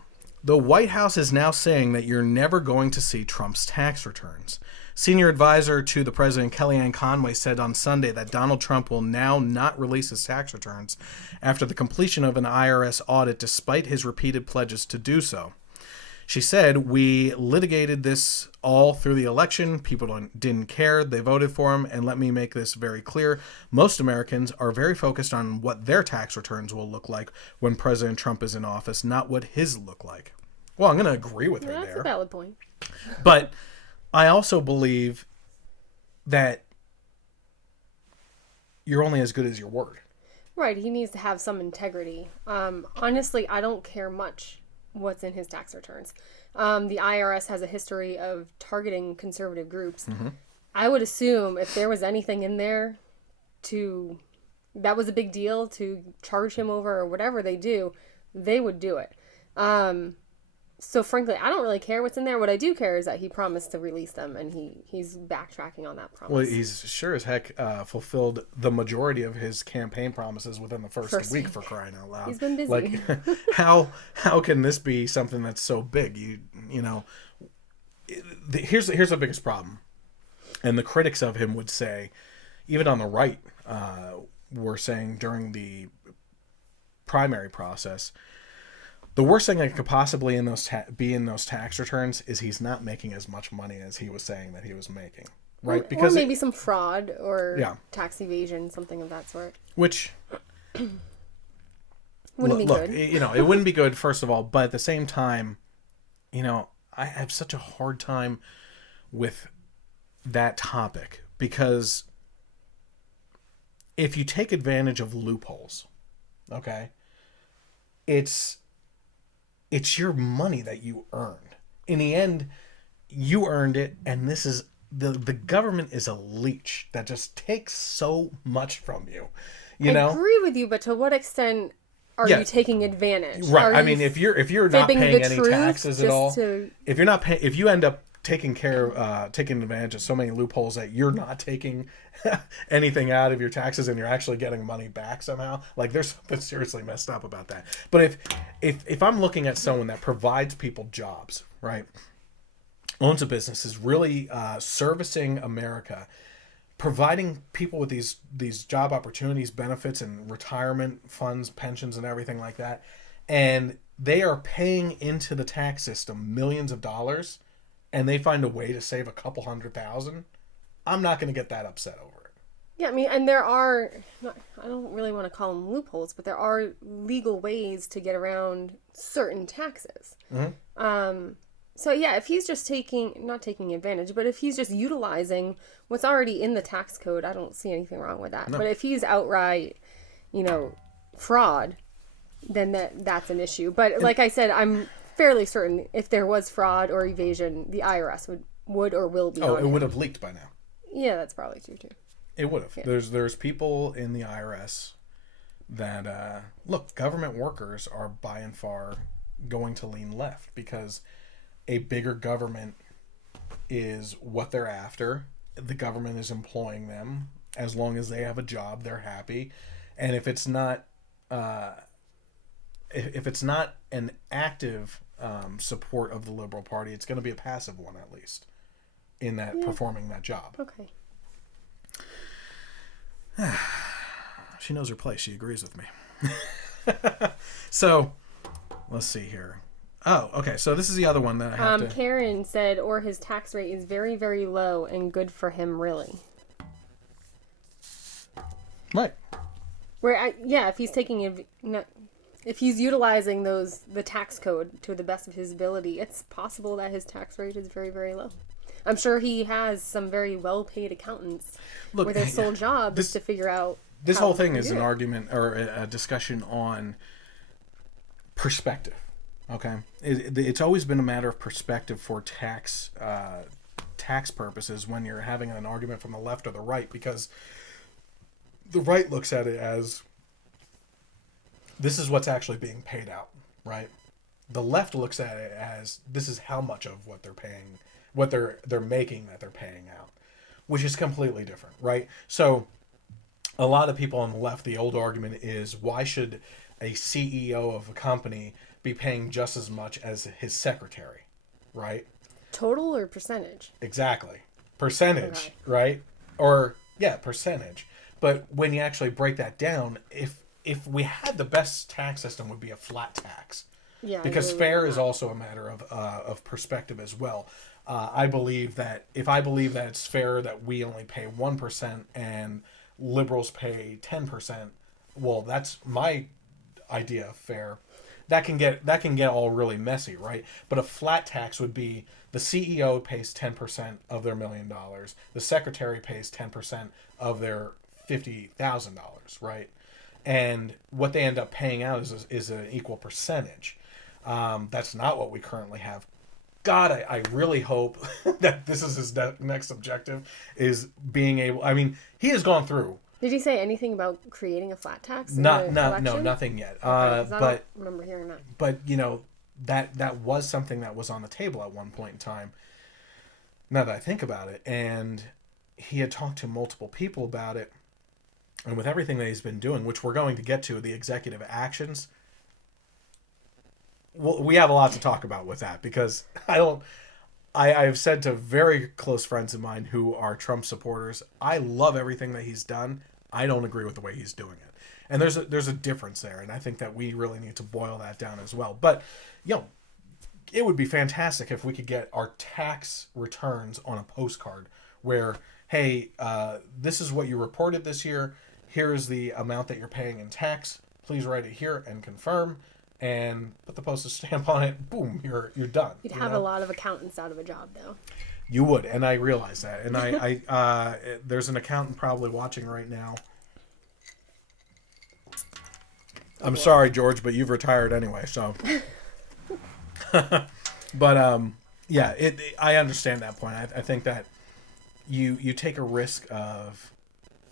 the White House is now saying that you're never going to see Trump's tax returns. Senior advisor to the president, Kellyanne Conway, said on Sunday that Donald Trump will now not release his tax returns after the completion of an IRS audit, despite his repeated pledges to do so. She said, "We litigated this all through the election. People didn't care. They voted for him. And let me make this very clear. Most Americans are very focused on what their tax returns will look like when President Trump is in office, not what his look like." Well, I'm going to agree with her there. That's a valid point. But I also believe that you're only as good as your word. Right. He needs to have some integrity. Honestly, I don't care much what's in his tax returns. The IRS has a history of targeting conservative groups. Mm-hmm. I would assume if there was anything in there that was a big deal to charge him over or whatever they do, they would do it. So frankly, I don't really care what's in there. What I do care is that he promised to release them, and he's backtracking on that promise. Well, he's sure as heck fulfilled the majority of his campaign promises within the first week, for crying out loud. He's been busy. Like, how can this be something that's so big? You know, here's the biggest problem, and the critics of him would say, even on the right, were saying during the primary process, the worst thing that could possibly be in those tax returns is he's not making as much money as he was saying that he was making, right? Because maybe some fraud or tax evasion, something of that sort. Which wouldn't be good. You know, it wouldn't be good, first of all, but at the same time, you know, I have such a hard time with that topic because if you take advantage of loopholes, okay, it's your money that you earned. In the end, you earned it, and this is the government is a leech that just takes so much from you. You know? I agree with you, but to what extent are you taking advantage? Right. I mean, if you're not paying any taxes at all, if you're not if you end up taking advantage of so many loopholes that you're not taking anything out of your taxes and you're actually getting money back somehow, like there's something seriously messed up about that. But if I'm looking at someone that provides people jobs, right, owns a business, is really servicing America, providing people with these job opportunities, benefits, and retirement funds, pensions, and everything like that, and they are paying into the tax system millions of dollars, and they find a way to save a couple $100,000, I'm not going to get that upset over it. Yeah, I mean, and there are, I don't really want to call them loopholes, but there are legal ways to get around certain taxes. Mm-hmm. So yeah, if he's just not taking advantage, but if he's just utilizing what's already in the tax code, I don't see anything wrong with that. No. But if he's outright, fraud, then that's an issue. But like I said, I'm fairly certain if there was fraud or evasion, the IRS would or will be. Oh, it would have leaked by now. Yeah, that's probably true too. It would have. Yeah. There's people in the IRS that look, government workers are by and far going to lean left because a bigger government is what they're after. The government is employing them. As long as they have a job, they're happy. And if it's not an active support of the Liberal Party, it's going to be a passive one, at least, in that performing that job. Okay. She knows her place. She agrees with me. So, let's see here. Oh, okay. So this is the other one that I have to... Karen said, or his tax rate is very, very low and good for him, really. Right. If he's taking... If he's utilizing the tax code to the best of his ability, it's possible that his tax rate is very, very low. I'm sure he has some very well-paid accountants where their sole job is to figure out... This whole thing is an argument or a discussion on perspective. Okay, it's always been a matter of perspective for tax purposes when you're having an argument from the left or the right, because the right looks at it as this is what's actually being paid out, right? The left looks at it as this is how much of what they're paying, what they're making that they're paying out, which is completely different, right? So a lot of people on the left, the old argument is, why should a CEO of a company be paying just as much as his secretary, right? Total or percentage? Exactly. Percentage, right? Or, percentage. But when you actually break that down, if we had the best tax system, would be a flat tax. Yeah. Because fair is also a matter of perspective as well. I believe that if I believe that it's fair that we only pay 1% and liberals pay 10%, well, that's my idea of fair. That can get all really messy, right? But a flat tax would be the CEO pays 10% of their $1 million, the secretary pays 10% of their $50,000, right? And what they end up paying out is an equal percentage. That's not what we currently have. God, I really hope that this is his next objective, is being able. I mean, he has gone through. Did he say anything about creating a flat tax? No, nothing yet. Okay, but I don't remember hearing that. But that was something that was on the table at one point in time. Now that I think about it, and he had talked to multiple people about it, and with everything that he's been doing, which we're going to get to, the executive actions, well, we have a lot to talk about with that, because I've said to very close friends of mine who are Trump supporters, I love everything that he's done. I don't agree with the way he's doing it. And there's a difference there, and I think that we really need to boil that down as well. But, it would be fantastic if we could get our tax returns on a postcard where, hey, this is what you reported this year. Here's the amount that you're paying in tax. Please write it here and confirm, and put the postage stamp on it. Boom, you're done. You'd have a lot of accountants out of a job, though. You would, and I realize that. And I there's an accountant probably watching right now. I'm sorry, George, but you've retired anyway, so. But I understand that point. I think that you take a risk of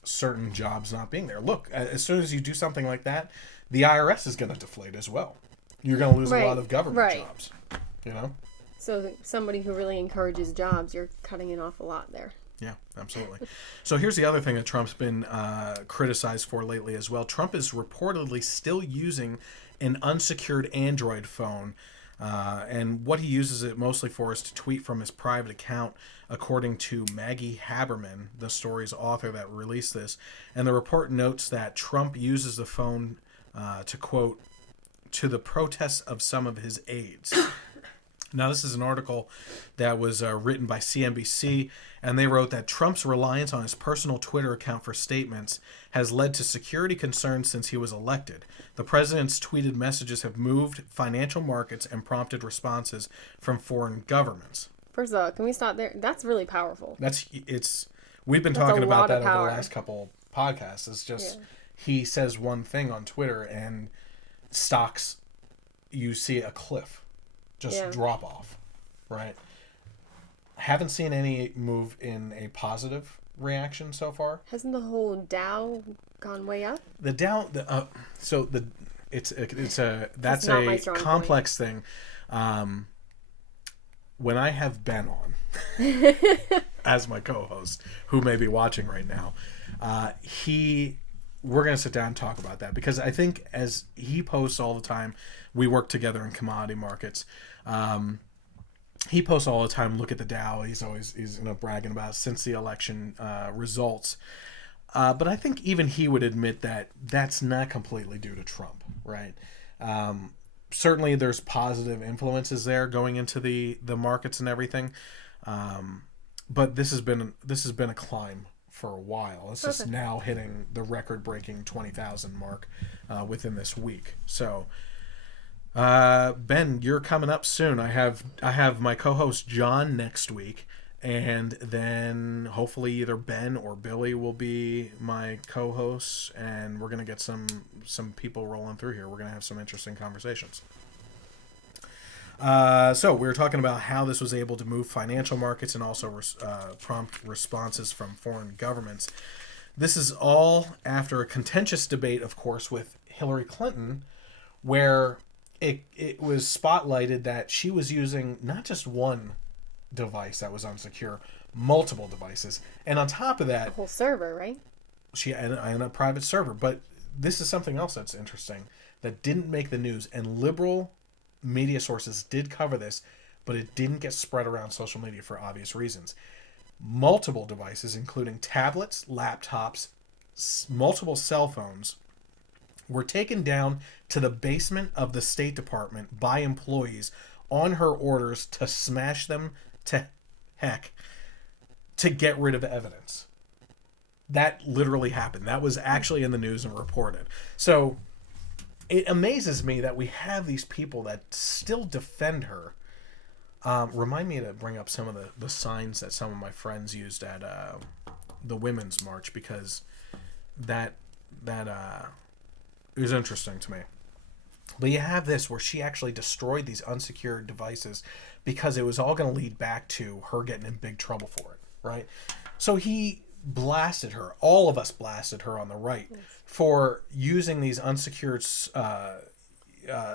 certain jobs not being there. Look, as soon as you do something like that, the IRS is going to deflate as well. You're going to lose a lot of government jobs. So somebody who really encourages jobs, you're cutting it off a lot there. Yeah, absolutely. So here's the other thing that Trump's been criticized for lately as well. Trump is reportedly still using an unsecured Android phone. And what he uses it mostly for is to tweet from his private account, according to Maggie Haberman, the story's author that released this. And the report notes that Trump uses the phone to, quote, to the protests of some of his aides. Now, this is an article that was written by CNBC, and they wrote that Trump's reliance on his personal Twitter account for statements has led to security concerns since he was elected. The president's tweeted messages have moved financial markets and prompted responses from foreign governments. First of all, can we stop there? That's really powerful. We've been talking about that over the last couple podcasts. It's just he says one thing on Twitter and stocks, you see a cliff. Just drop off, right? Haven't seen any move in a positive reaction so far. Hasn't the whole Dow gone way up? The Dow, that's a complex thing. When I have Ben on as my co-host, who may be watching right now, we're going to sit down and talk about that, because I think, as he posts all the time, we work together in commodity markets. He posts all the time, look at the Dow. He's bragging about since the election results. But I think even he would admit that that's not completely due to Trump, right? Certainly there's positive influences there going into the markets and everything. But this has been a climb for a while. It's just now hitting the record-breaking 20,000 mark within this week. So, Ben, you're coming up soon. I have my co-host John next week, and then hopefully either Ben or Billy will be my co-hosts, and we're gonna get some people rolling through here. We're gonna have some interesting conversations. So we were talking about how this was able to move financial markets and also prompt responses from foreign governments. This is all after a contentious debate, of course, with Hillary Clinton, where it was spotlighted that she was using not just one device that was unsecure, multiple devices. And on top of that... a whole server, right? She and a private server. But this is something else that's interesting that didn't make the news, and liberal media sources did cover this, but it didn't get spread around social media for obvious reasons. Multiple devices, including tablets, laptops, multiple cell phones, were taken down to the basement of the State Department by employees on her orders to smash them to heck to get rid of evidence. That literally happened. That was actually in the news and reported. So it amazes me that we have these people that still defend her. Remind me to bring up some of the signs that some of my friends used at the Women's March, because that is interesting to me. But you have this where she actually destroyed these unsecured devices because it was all going to lead back to her getting in big trouble for it, right? So he blasted her. All of us blasted her on the right for using these unsecured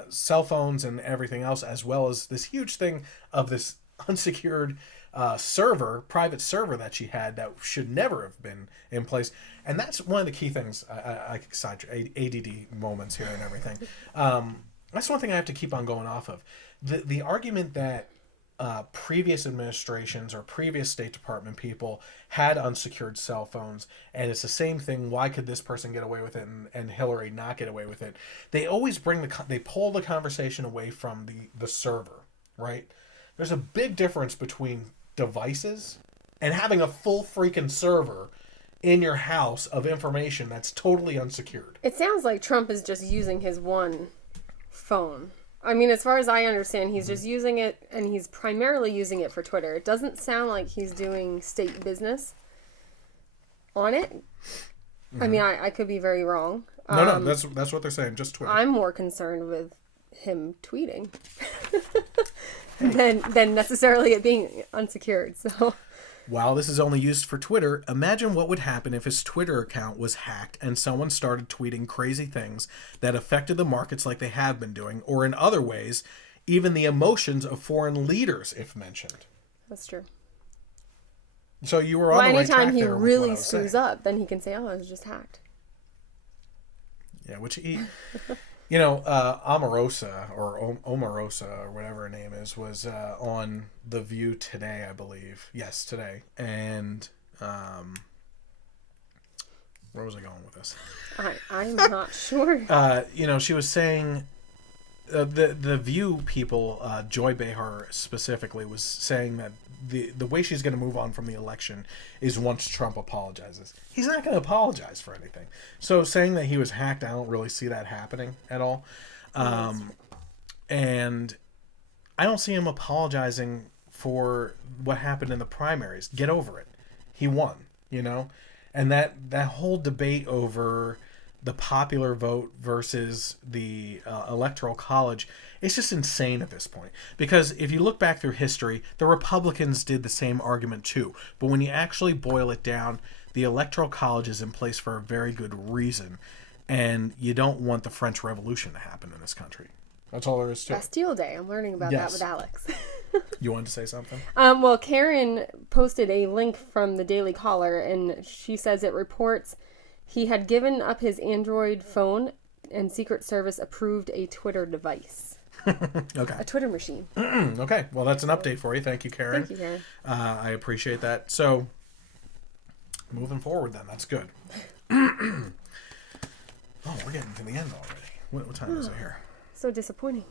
cell phones and everything else, as well as this huge thing of this unsecured private server that she had that should never have been in place. And that's one of the key things. I ADD moments here and everything. That's one thing I have to keep on going off of. The argument that previous administrations or previous State Department people had unsecured cell phones, and it's the same thing. Why could this person get away with it and Hillary not get away with it? They always they pull the conversation away from the server, right? There's a big difference between devices and having a full freaking server in your house of information that's totally unsecured. It sounds like Trump is just using his one phone. I mean, as far as I understand, he's just using it, and he's primarily using it for Twitter. It doesn't sound like he's doing state business on it. I mean, I could be very wrong. No, that's what they're saying, just Twitter. I'm more concerned with him tweeting than necessarily it being unsecured. So, while this is only used for Twitter, imagine what would happen if his Twitter account was hacked and someone started tweeting crazy things that affected the markets like they have been doing, or in other ways, even the emotions of foreign leaders, if mentioned. That's true. So you were on the right track anytime he there with what really I was screws saying. up, then he can say, "Oh, I was just hacked." Yeah, which Omarosa or whatever her name is was on The View today, I believe. Yes, today. And where was I going with this? I'm not sure. She was saying the View people, Joy Behar specifically, was saying that the way she's going to move on from the election is once Trump apologizes. He's not going to apologize for anything. So saying that he was hacked, I don't really see that happening at all. And I don't see him apologizing for what happened in the primaries. Get over it. He won, and that whole debate over the popular vote versus the electoral college, it's just insane at this point. Because if you look back through history, the Republicans did the same argument too. But when you actually boil it down, the electoral college is in place for a very good reason. And you don't want the French Revolution to happen in this country. That's all there is to it. Bastille Day. I'm learning about that with Alex. You wanted to say something? Well, Karen posted a link from the Daily Caller, and she says it reports he had given up his Android phone, and Secret Service approved a Twitter device. Okay. A Twitter machine. Okay. Well, that's an update for you. Thank you, Karen. Thank you, Karen. I appreciate that. So, moving forward then. That's good. Oh, we're getting to the end already. What time is it here? So disappointing.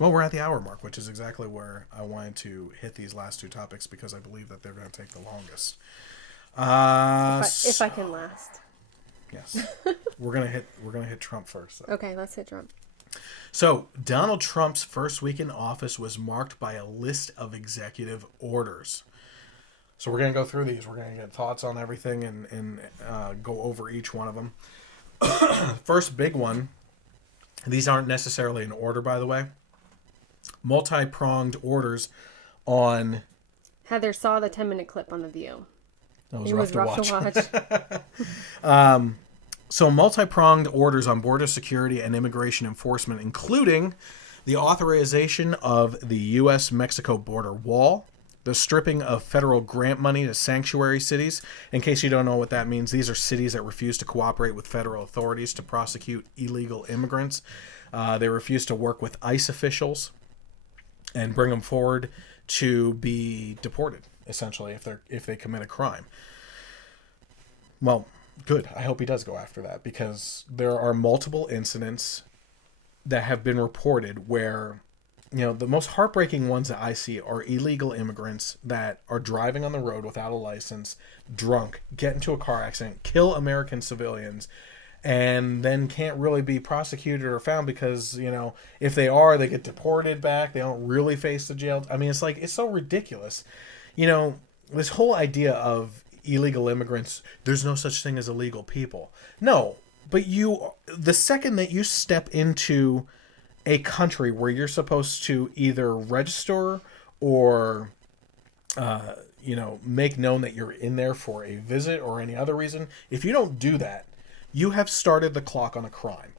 Well, we're at the hour mark, which is exactly where I wanted to hit these last two topics because I believe that they're going to take the longest. If I can last. Yes. We're gonna hit Trump first. So. Okay, let's hit Trump. So, Donald Trump's first week in office was marked by a list of executive orders. So we're going to go through these. We're going to get thoughts on everything and go over each one of them. First big one. These aren't necessarily in order, by the way. Multi-pronged orders on... Heather saw the 10-minute clip on The View. It was rough to watch. So multi-pronged orders on border security and immigration enforcement, including the authorization of the U.S.-Mexico border wall, the stripping of federal grant money to sanctuary cities. In case you don't know what that means, these are cities that refuse to cooperate with federal authorities to prosecute illegal immigrants. They refuse to work with ICE officials and bring them forward to be deported, essentially, if they commit a crime. Well, good. I hope he does go after that, because there are multiple incidents that have been reported where, the most heartbreaking ones that I see are illegal immigrants that are driving on the road without a license, drunk, get into a car accident, kill American civilians, and then can't really be prosecuted or found because, if they are, they get deported back. They don't really face the jail. I mean, it's so ridiculous. This whole idea of illegal immigrants, there's no such thing as illegal people. No, but the second that you step into a country where you're supposed to either register or, make known that you're in there for a visit or any other reason, if you don't do that, you have started the clock on a crime.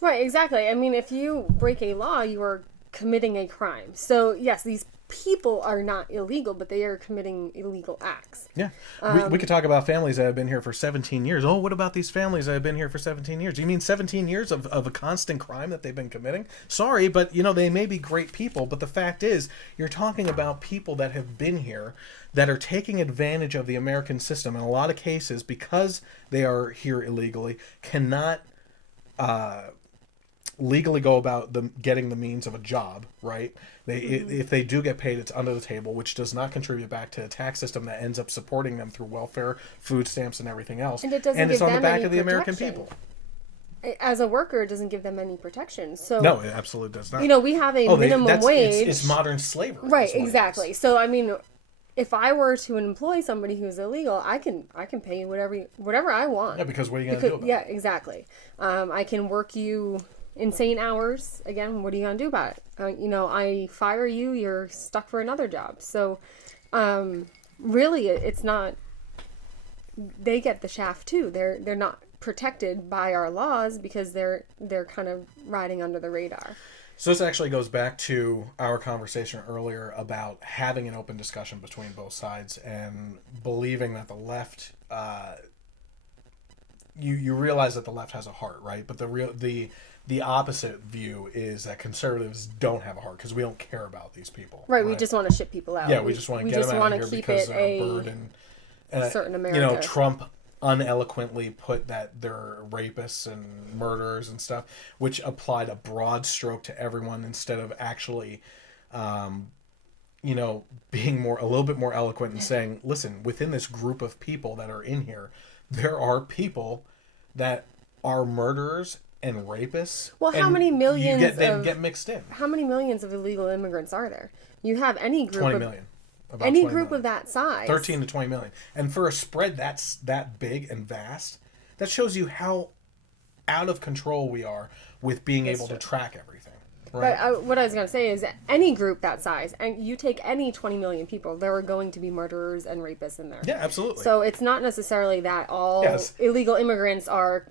Right, exactly. I mean, if you break a law, you are committing a crime. So, yes, these people are not illegal, but they are committing illegal acts. Yeah. We could talk about families that have been here for 17 years. Oh, what about these families that have been here for 17 years? Do you mean 17 years of a constant crime that they've been committing? Sorry, but, they may be great people, but the fact is, you're talking about people that have been here that are taking advantage of the American system in a lot of cases because they are here illegally, cannot legally go about them getting the means of a job, right? If they do get paid, it's under the table, which does not contribute back to a tax system that ends up supporting them through welfare, food stamps, and everything else. And it doesn't and give it's on the them back any of the American protection. people. As a worker, it doesn't give them any protection. So No, it absolutely does not. we have a minimum wage. It's modern slavery. Right, exactly. So, I mean, if I were to employ somebody who's illegal, I can pay you whatever I want. Yeah, because what are you going to do about it? Yeah, exactly. I can work you insane hours. Again, what are you going to do about it? I fire you, you're stuck for another job. So, really, it's not. They get the shaft too. They're not protected by our laws because they're kind of riding under the radar. So this actually goes back to our conversation earlier about having an open discussion between both sides and believing that the left, you realize that the left has a heart, right? But the opposite view is that conservatives don't have a heart because we don't care about these people. Right, we just want to ship people out. Yeah, we just want to get them out of here because they're a burden. And certain America. Trump uneloquently put that they're rapists and murderers and stuff, which applied a broad stroke to everyone instead of actually, being a little bit more eloquent and saying, listen, within this group of people that are in here, there are people that are murderers and rapists. Well, how many millions get mixed in? How many millions of illegal immigrants are there? You have any group 20 million. Any group of that size. 13 to 20 million. And for a spread that's that big and vast, that shows you how out of control we are with being able to track everything. Right? But what I was going to say is any group that size, and you take any 20 million people, there are going to be murderers and rapists in there. Yeah, absolutely. So it's not necessarily that all illegal immigrants are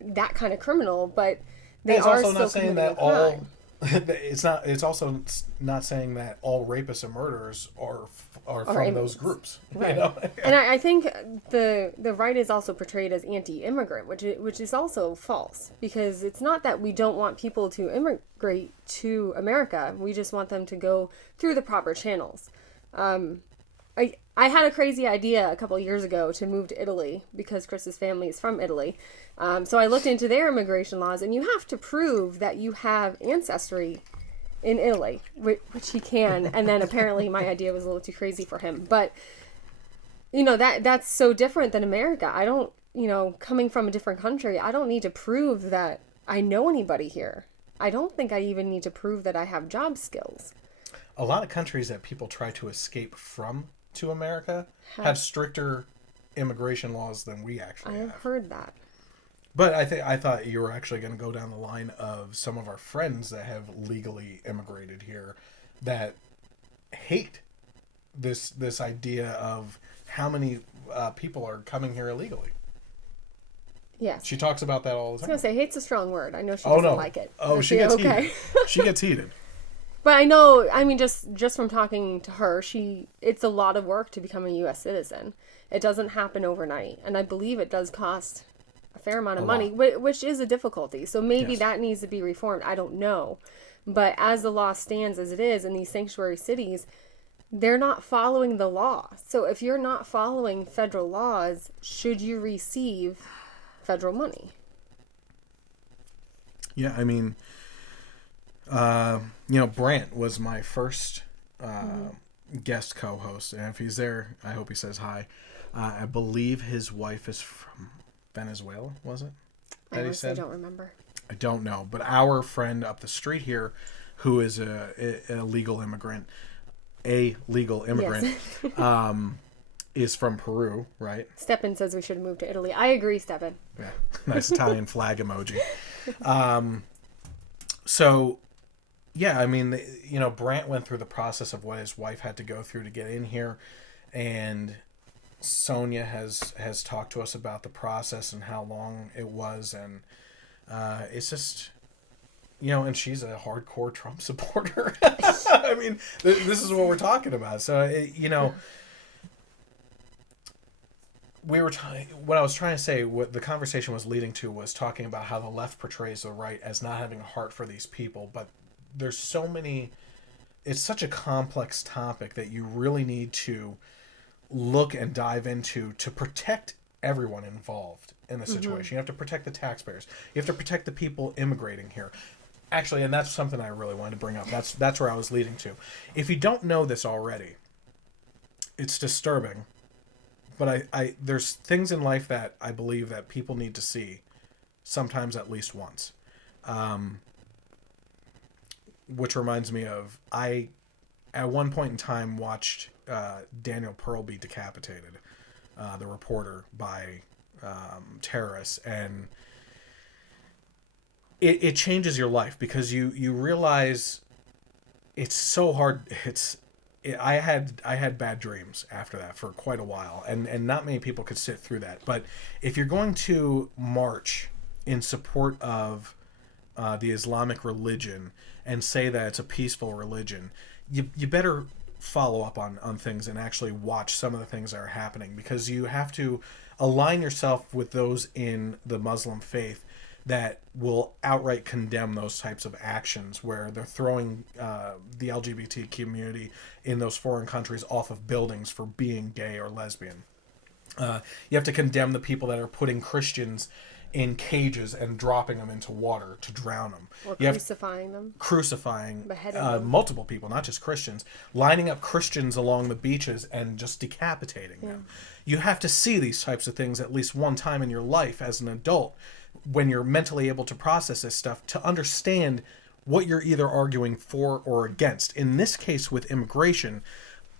that kind of criminal, but they are still not saying that all. It's also not saying that all rapists and murderers are from those groups. Right. And I think the right is also portrayed as anti-immigrant, which is also false, because it's not that we don't want people to immigrate to America. We just want them to go through the proper channels. I had a crazy idea a couple years ago to move to Italy because Chris's family is from Italy. So I looked into their immigration laws, and you have to prove that you have ancestry in Italy, which he can. And then apparently my idea was a little too crazy for him. But, that's so different than America. I don't, coming from a different country, I don't need to prove that I know anybody here. I don't think I even need to prove that I have job skills. A lot of countries that people try to escape from to America have stricter immigration laws than we actually have. I've heard that. But I thought you were actually going to go down the line of some of our friends that have legally immigrated here that hate this idea of how many people are coming here illegally. Yes. She talks about that all the time. I was going to say, hate's a strong word. I know she doesn't like it. Oh, she gets heated. She gets heated. But I know, just from talking to her, it's a lot of work to become a U.S. citizen. It doesn't happen overnight. And I believe it does cost a fair amount of money, which is a difficulty. So maybe that needs to be reformed. I don't know. But as the law stands as it is in these sanctuary cities, they're not following the law. So if you're not following federal laws, should you receive federal money? Yeah, I mean... Brant was my first guest co-host, and if he's there, I hope he says hi. I believe his wife is from Venezuela, was it? I honestly don't remember. I don't know, but our friend up the street here, who is a legal immigrant, yes. Is from Peru, right? Steppen says we should move to Italy. I agree, Steppen. Yeah, nice Italian flag emoji. So... Yeah, I mean, Brant went through the process of what his wife had to go through to get in here, and Sonia has talked to us about the process and how long it was, and it's just And she's a hardcore Trump supporter. I mean, this is what we're talking about. So, what I was trying to say, what the conversation was leading to was talking about how the left portrays the right as not having a heart for these people. But there's so many, it's such a complex topic that you really need to look and dive into to protect everyone involved in the situation. You have to protect the taxpayers. You have to protect the people immigrating here. Actually, and that's something I really wanted to bring up. That's where I was leading to. If you don't know this already, it's disturbing. But I there's things in life that I believe that people need to see, sometimes at least once. Which reminds me of, I, at one point in time, watched Daniel Pearl be decapitated, the reporter, by terrorists, and it changes your life because you realize it's so hard. I had bad dreams after that for quite a while, and not many people could sit through that. But if you're going to march in support of the Islamic religion and say that it's a peaceful religion, you better follow up on things and actually watch some of the things that are happening, because you have to align yourself with those in the Muslim faith that will outright condemn those types of actions where they're throwing the LGBT community in those foreign countries off of buildings for being gay or lesbian. You have to condemn the people that are putting Christians in cages and dropping them into water to drown them. Or crucifying them. Crucifying them. Multiple people, not just Christians. Lining up Christians along the beaches and just decapitating them. You have to see these types of things at least one time in your life as an adult, when you're mentally able to process this stuff, to understand what you're either arguing for or against. In this case with immigration,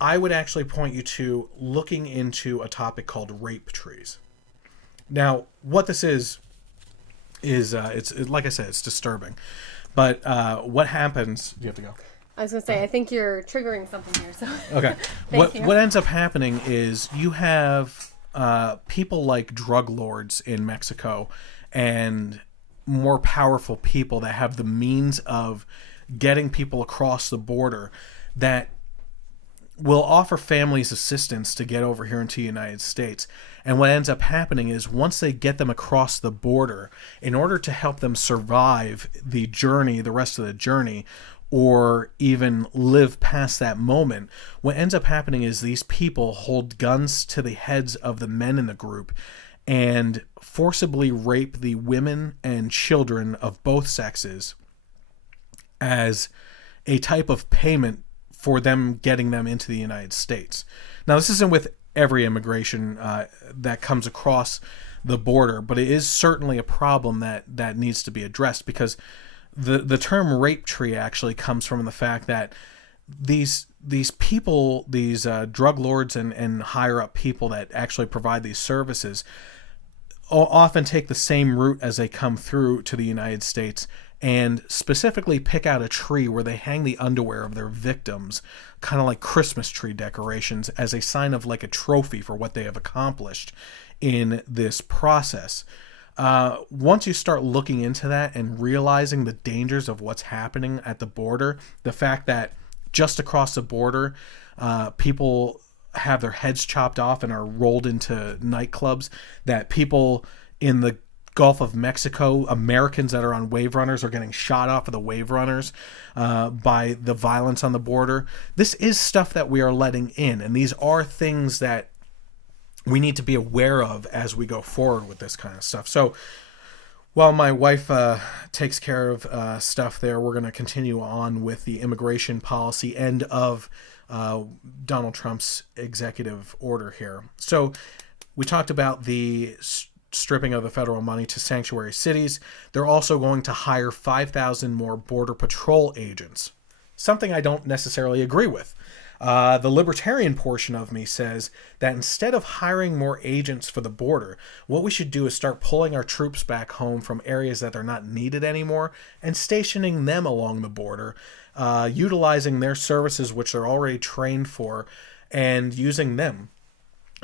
I would actually point you to looking into a topic called rape trees. Now, what this is it's like I said, it's disturbing. But what happens... Do you have to go? I was going to say, I think you're triggering something here. So okay. Thank you. What ends up happening is you have people like drug lords in Mexico and more powerful people that have the means of getting people across the border that will offer families assistance to get over here into the United States. And what ends up happening is once they get them across the border, in order to help them survive the journey, the rest of the journey, or even live past that moment, what ends up happening is these people hold guns to the heads of the men in the group and forcibly rape the women and children of both sexes as a type of payment for them getting them into the United States. Now, this isn't with every immigration that comes across the border, but it is certainly a problem that needs to be addressed, because the term rape tree actually comes from the fact that these people, these drug lords and higher up people that actually provide these services often take the same route as they come through to the United States, and specifically pick out a tree where they hang the underwear of their victims, kind of like Christmas tree decorations, as a sign of like a trophy for what they have accomplished in this process. Once you start looking into that and realizing the dangers of what's happening at the border, the fact that just across the border, people have their heads chopped off and are rolled into nightclubs, that people in the Gulf of Mexico, Americans that are on wave runners, are getting shot off of the wave runners by the violence on the border. This is stuff that we are letting in, and these are things that we need to be aware of as we go forward with this kind of stuff. So while my wife takes care of stuff there, we're going to continue on with the immigration policy end of Donald Trump's executive order here. So we talked about the stripping of the federal money to sanctuary cities. They're also going to hire 5,000 more Border Patrol agents, something I don't necessarily agree with. The libertarian portion of me says that instead of hiring more agents for the border, what we should do is start pulling our troops back home from areas that they're not needed anymore and stationing them along the border, utilizing their services, which they're already trained for, and using them.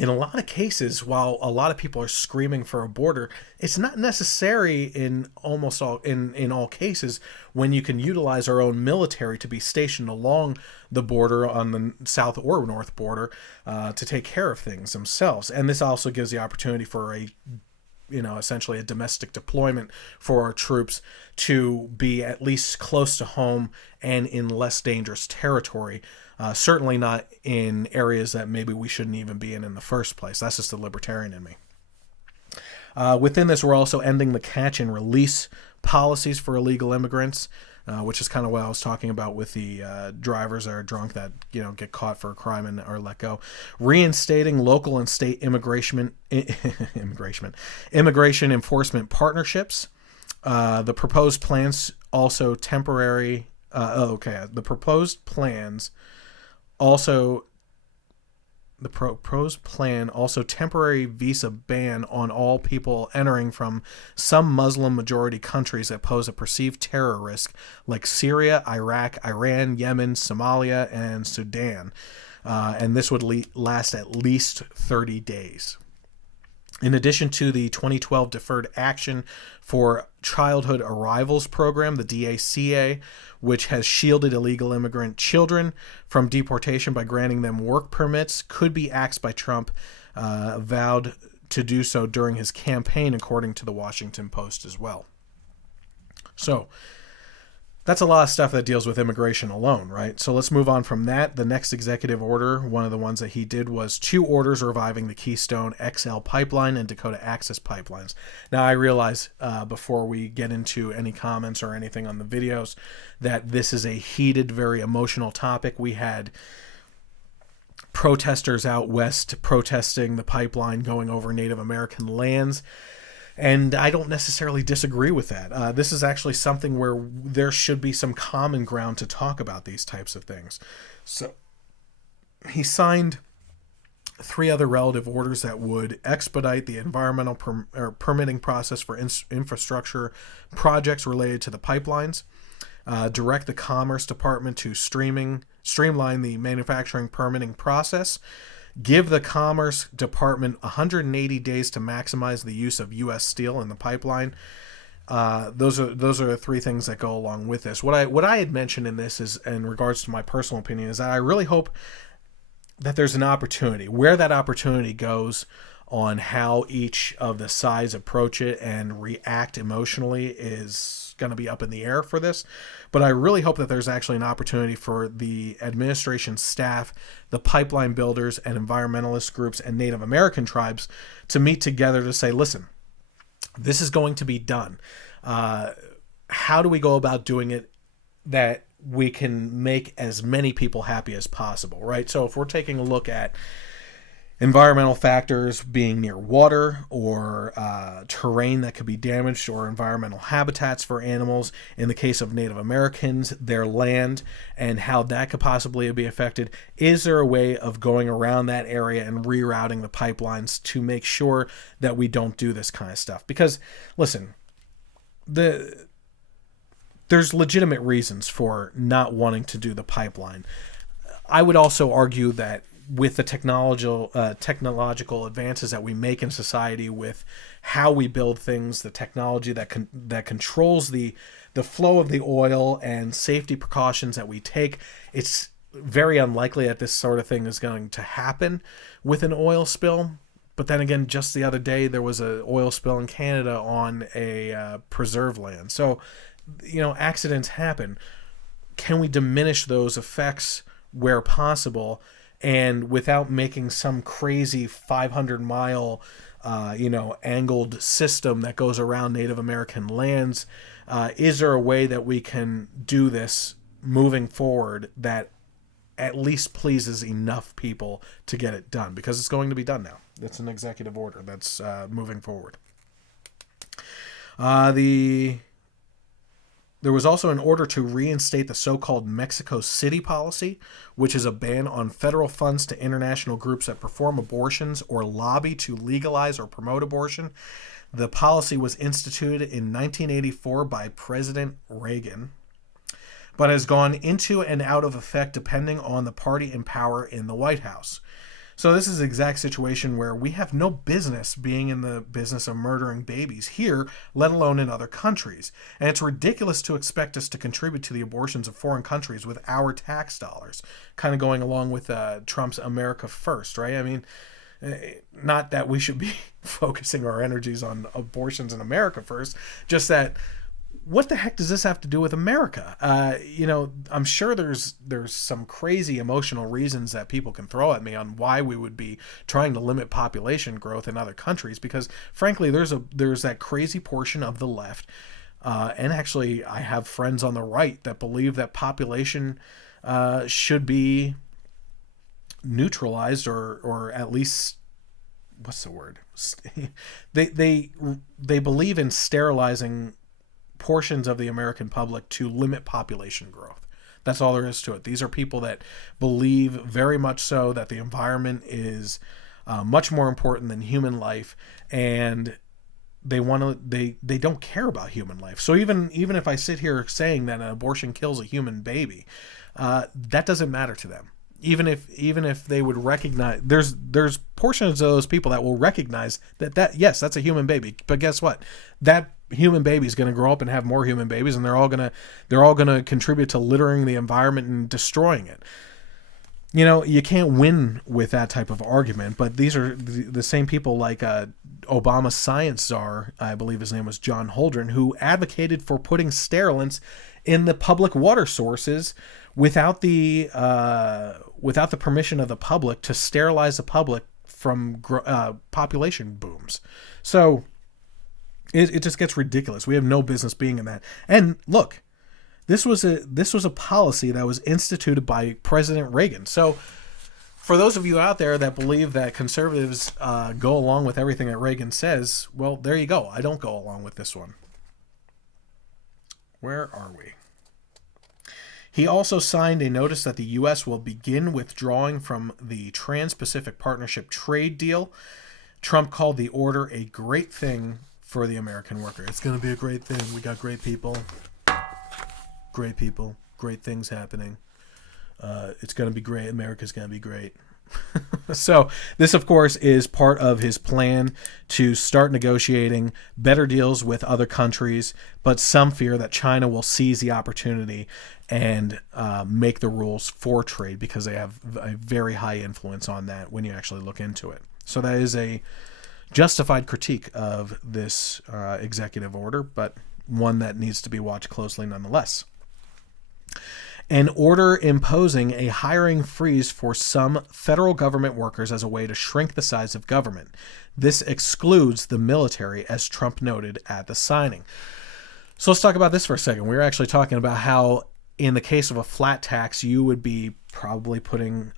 in a lot of cases, while a lot of people are screaming for a border, it's not necessary in almost all in all cases when you can utilize our own military to be stationed along the border on the south or north border to take care of things themselves. And this also gives the opportunity for essentially a domestic deployment for our troops to be at least close to home and in less dangerous territory. Certainly not in areas that maybe we shouldn't even be in the first place. That's just the libertarian in me. Within this, we're also ending the catch and release policies for illegal immigrants, which is kind of what I was talking about with the drivers that are drunk that get caught for a crime and are let go. Reinstating local and state immigration enforcement partnerships. The proposed plans also temporary. The proposed plans also. The proposed plan also temporary visa ban on all people entering from some Muslim-majority countries that pose a perceived terror risk, like Syria, Iraq, Iran, Yemen, Somalia, and Sudan. And this would last at least 30 days. In addition to the 2012 Deferred Action for Childhood Arrivals Program, the DACA, which has shielded illegal immigrant children from deportation by granting them work permits, could be axed by Trump, vowed to do so during his campaign, according to the Washington Post as well. So that's a lot of stuff that deals with immigration alone, right? So let's move on from that. The next executive order, one of the ones that he did, was 2 orders reviving the Keystone XL pipeline and Dakota Access pipelines. Now, I realize before we get into any comments or anything on the videos that this is a heated, very emotional topic. We had protesters out west protesting the pipeline going over Native American lands. And I don't necessarily disagree with that. This is actually something where there should be some common ground to talk about these types of things. So he signed 3 other relative orders that would expedite the environmental permitting process for infrastructure projects related to the pipelines, direct the Commerce Department to streamline the manufacturing permitting process, give the Commerce Department 180 days to maximize the use of U.S. steel in the pipeline. Those are the 3 things that go along with this. What I had mentioned in this is, in regards to my personal opinion, is that I really hope that there's an opportunity. Where that opportunity goes on how each of the sides approach it and react emotionally is going to be up in the air for this. But I really hope that there's actually an opportunity for the administration staff, the pipeline builders and environmentalist groups and Native American tribes to meet together to say, listen, this is going to be done. How do we go about doing it that we can make as many people happy as possible, right? So if we're taking a look at environmental factors being near water or terrain that could be damaged or environmental habitats for animals. In the case of Native Americans, their land and how that could possibly be affected. Is there a way of going around that area and rerouting the pipelines to make sure that we don't do this kind of stuff? Because, listen, there's legitimate reasons for not wanting to do the pipeline. I would also argue that with the technological advances that we make in society, with how we build things, the technology that controls the flow of the oil and safety precautions that we take, it's very unlikely that this sort of thing is going to happen with an oil spill. But then again, just the other day, there was an oil spill in Canada on a preserve land. So, accidents happen. Can we diminish those effects where possible? And without making some crazy 500-mile, angled system that goes around Native American lands, is there a way that we can do this moving forward that at least pleases enough people to get it done? Because it's going to be done now. It's an executive order that's moving forward. There was also an order to reinstate the so-called Mexico City policy, which is a ban on federal funds to international groups that perform abortions or lobby to legalize or promote abortion. The policy was instituted in 1984 by President Reagan, but has gone into and out of effect depending on the party in power in the White House. So this is the exact situation where we have no business being in the business of murdering babies here, let alone in other countries. And it's ridiculous to expect us to contribute to the abortions of foreign countries with our tax dollars, kind of going along with Trump's America First, right? I mean, not that we should be focusing our energies on abortions in America first, just that what the heck does this have to do with America? I'm sure there's some crazy emotional reasons that people can throw at me on why we would be trying to limit population growth in other countries, because frankly, there's that crazy portion of the left, and actually I have friends on the right that believe that population should be neutralized or at least, what's the word? They believe in sterilizing portions of the American public to limit population growth. That's all there is to it. These are people that believe very much so that the environment is much more important than human life, and they don't care about human life. So even if I sit here saying that an abortion kills a human baby, that doesn't matter to them. Even if they would recognize, there's portions of those people that will recognize that yes, that's a human baby, but guess what? That human baby is going to grow up and have more human babies, and they're all going to contribute to littering the environment and destroying it. You can't win with that type of argument, but these are the same people like Obama's science czar, I believe his name was John Holdren, who advocated for putting sterilants in the public water sources without the permission of the public to sterilize the public from population booms. So it just gets ridiculous. We have no business being in that. And look, this was a policy that was instituted by President Reagan. So for those of you out there that believe that conservatives go along with everything that Reagan says, well, there you go. I don't go along with this one. Where are we? He also signed a notice that the U.S. will begin withdrawing from the Trans-Pacific Partnership trade deal. Trump called the order a great thing for the American worker. It's going to be a great thing. We got great people, great things happening. It's going to be great. America's going to be great. So this, of course, is part of his plan to start negotiating better deals with other countries, but some fear that China will seize the opportunity and make the rules for trade because they have a very high influence on that when you actually look into it. So that is a justified critique of this executive order, but one that needs to be watched closely nonetheless. An order imposing a hiring freeze for some federal government workers as a way to shrink the size of government. This excludes the military, as Trump noted at the signing. So let's talk about this for a second. We were actually talking about how in the case of a flat tax, you would be probably putting,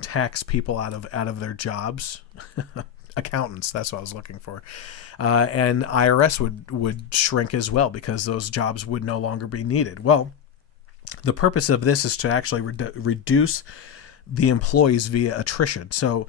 tax people out of their jobs. Accountants, that's what I was looking for. And IRS would shrink as well because those jobs would no longer be needed. Well, the purpose of this is to actually reduce the employees via attrition. So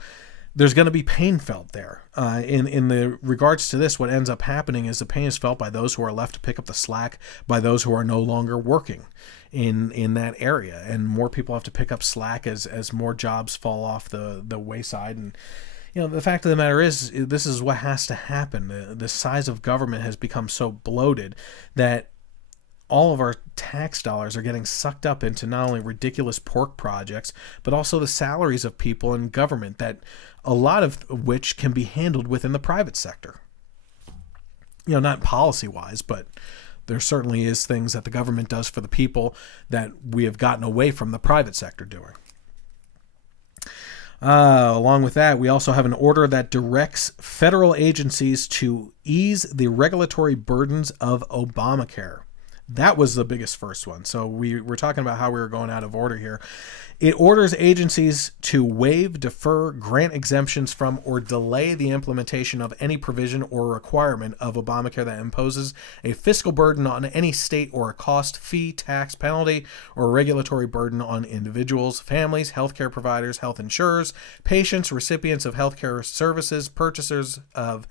there's going to be pain felt there. In the regards to this, what ends up happening is the pain is felt by those who are left to pick up the slack, by those who are no longer working in that area. And more people have to pick up slack as more jobs fall off the wayside. And the fact of the matter is, this is what has to happen. The size of government has become so bloated that all of our tax dollars are getting sucked up into not only ridiculous pork projects, but also the salaries of people in government, that a lot of which can be handled within the private sector. Not policy-wise, but there certainly is things that the government does for the people that we have gotten away from the private sector doing. Along with that, we also have an order that directs federal agencies to ease the regulatory burdens of Obamacare. That was the biggest first one. So we're talking about how we were going out of order here. It orders agencies to waive, defer, grant exemptions from, or delay the implementation of any provision or requirement of Obamacare that imposes a fiscal burden on any state or a cost, fee, tax, penalty, or regulatory burden on individuals, families, healthcare providers, health insurers, patients, recipients of healthcare services, purchasers of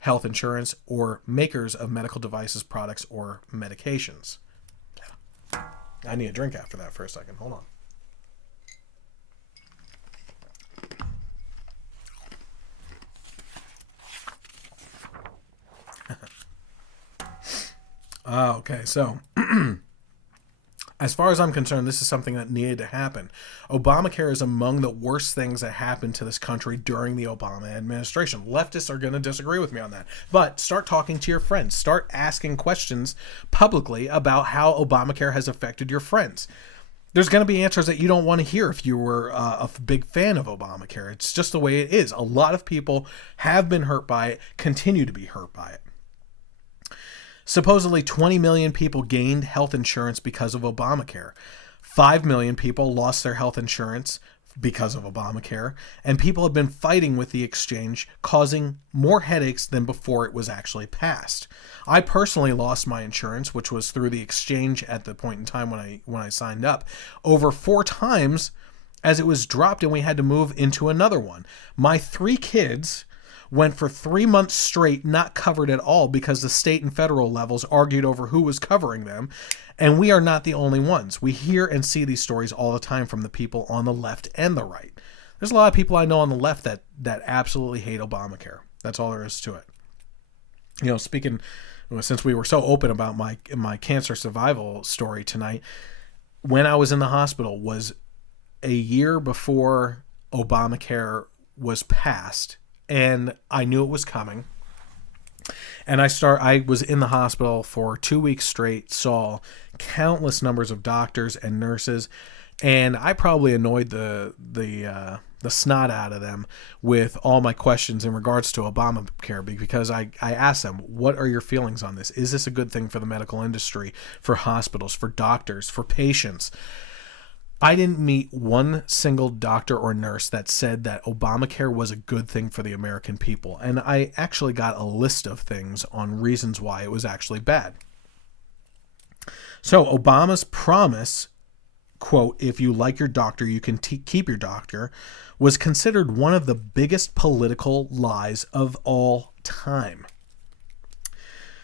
health insurance, or makers of medical devices, products, or medications. I need a drink after that for a second. Hold on. Okay, so as far as I'm concerned, this is something that needed to happen. Obamacare is among the worst things that happened to this country during the Obama administration. Leftists are going to disagree with me on that. But start talking to your friends. Start asking questions publicly about how Obamacare has affected your friends. There's going to be answers that you don't want to hear if you were a big fan of Obamacare. It's just the way it is. A lot of people have been hurt by it, continue to be hurt by it. Supposedly 20 million people gained health insurance because of Obamacare. 5 million people lost their health insurance because of Obamacare. And people have been fighting with the exchange, causing more headaches than before it was actually passed. I personally lost my insurance, which was through the exchange at the point in time when I signed up, over 4 times as it was dropped and we had to move into another one. My 3 kids went for 3 months straight not covered at all because the state and federal levels argued over who was covering them. And we are not the only ones. We hear and see these stories all the time from the people on the left and the right. There's a lot of people I know on the left that absolutely hate Obamacare. That's all there is to it. You know, speaking, since we were so open about my cancer survival story tonight, when I was in the hospital was a year before Obamacare was passed. And I knew it was coming. And I was in the hospital for 2 weeks straight, saw countless numbers of doctors and nurses, and I probably annoyed the snot out of them with all my questions in regards to Obamacare, because I asked them, what are your feelings on this? Is this a good thing for the medical industry, for hospitals, for doctors, for patients? I didn't meet one single doctor or nurse that said that Obamacare was a good thing for the American people. And I actually got a list of things on reasons why it was actually bad. So Obama's promise, quote, if you like your doctor, you can keep your doctor, was considered one of the biggest political lies of all time.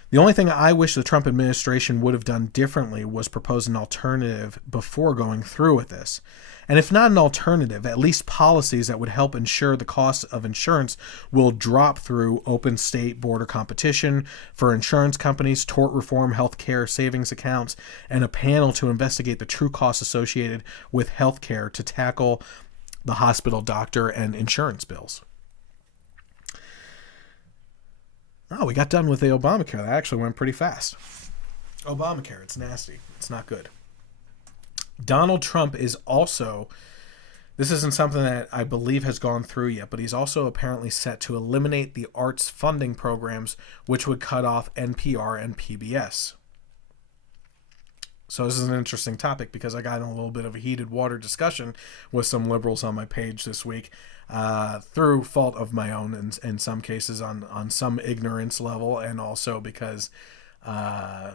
The only thing I wish the Trump administration would have done differently was propose an alternative before going through with this. And if not an alternative, at least policies that would help ensure the cost of insurance will drop through open state border competition for insurance companies, tort reform, healthcare savings accounts, and a panel to investigate the true costs associated with healthcare to tackle the hospital, doctor, and insurance bills. Oh, we got done with the Obamacare. That actually went pretty fast. Obamacare, it's nasty. It's not good. Donald Trump is also, this isn't something that I believe has gone through yet, but he's also apparently set to eliminate the arts funding programs, which would cut off NPR and PBS. So this is an interesting topic because I got in a little bit of a heated water discussion with some liberals on my page this week, through fault of my own in some cases on some ignorance level, and also because a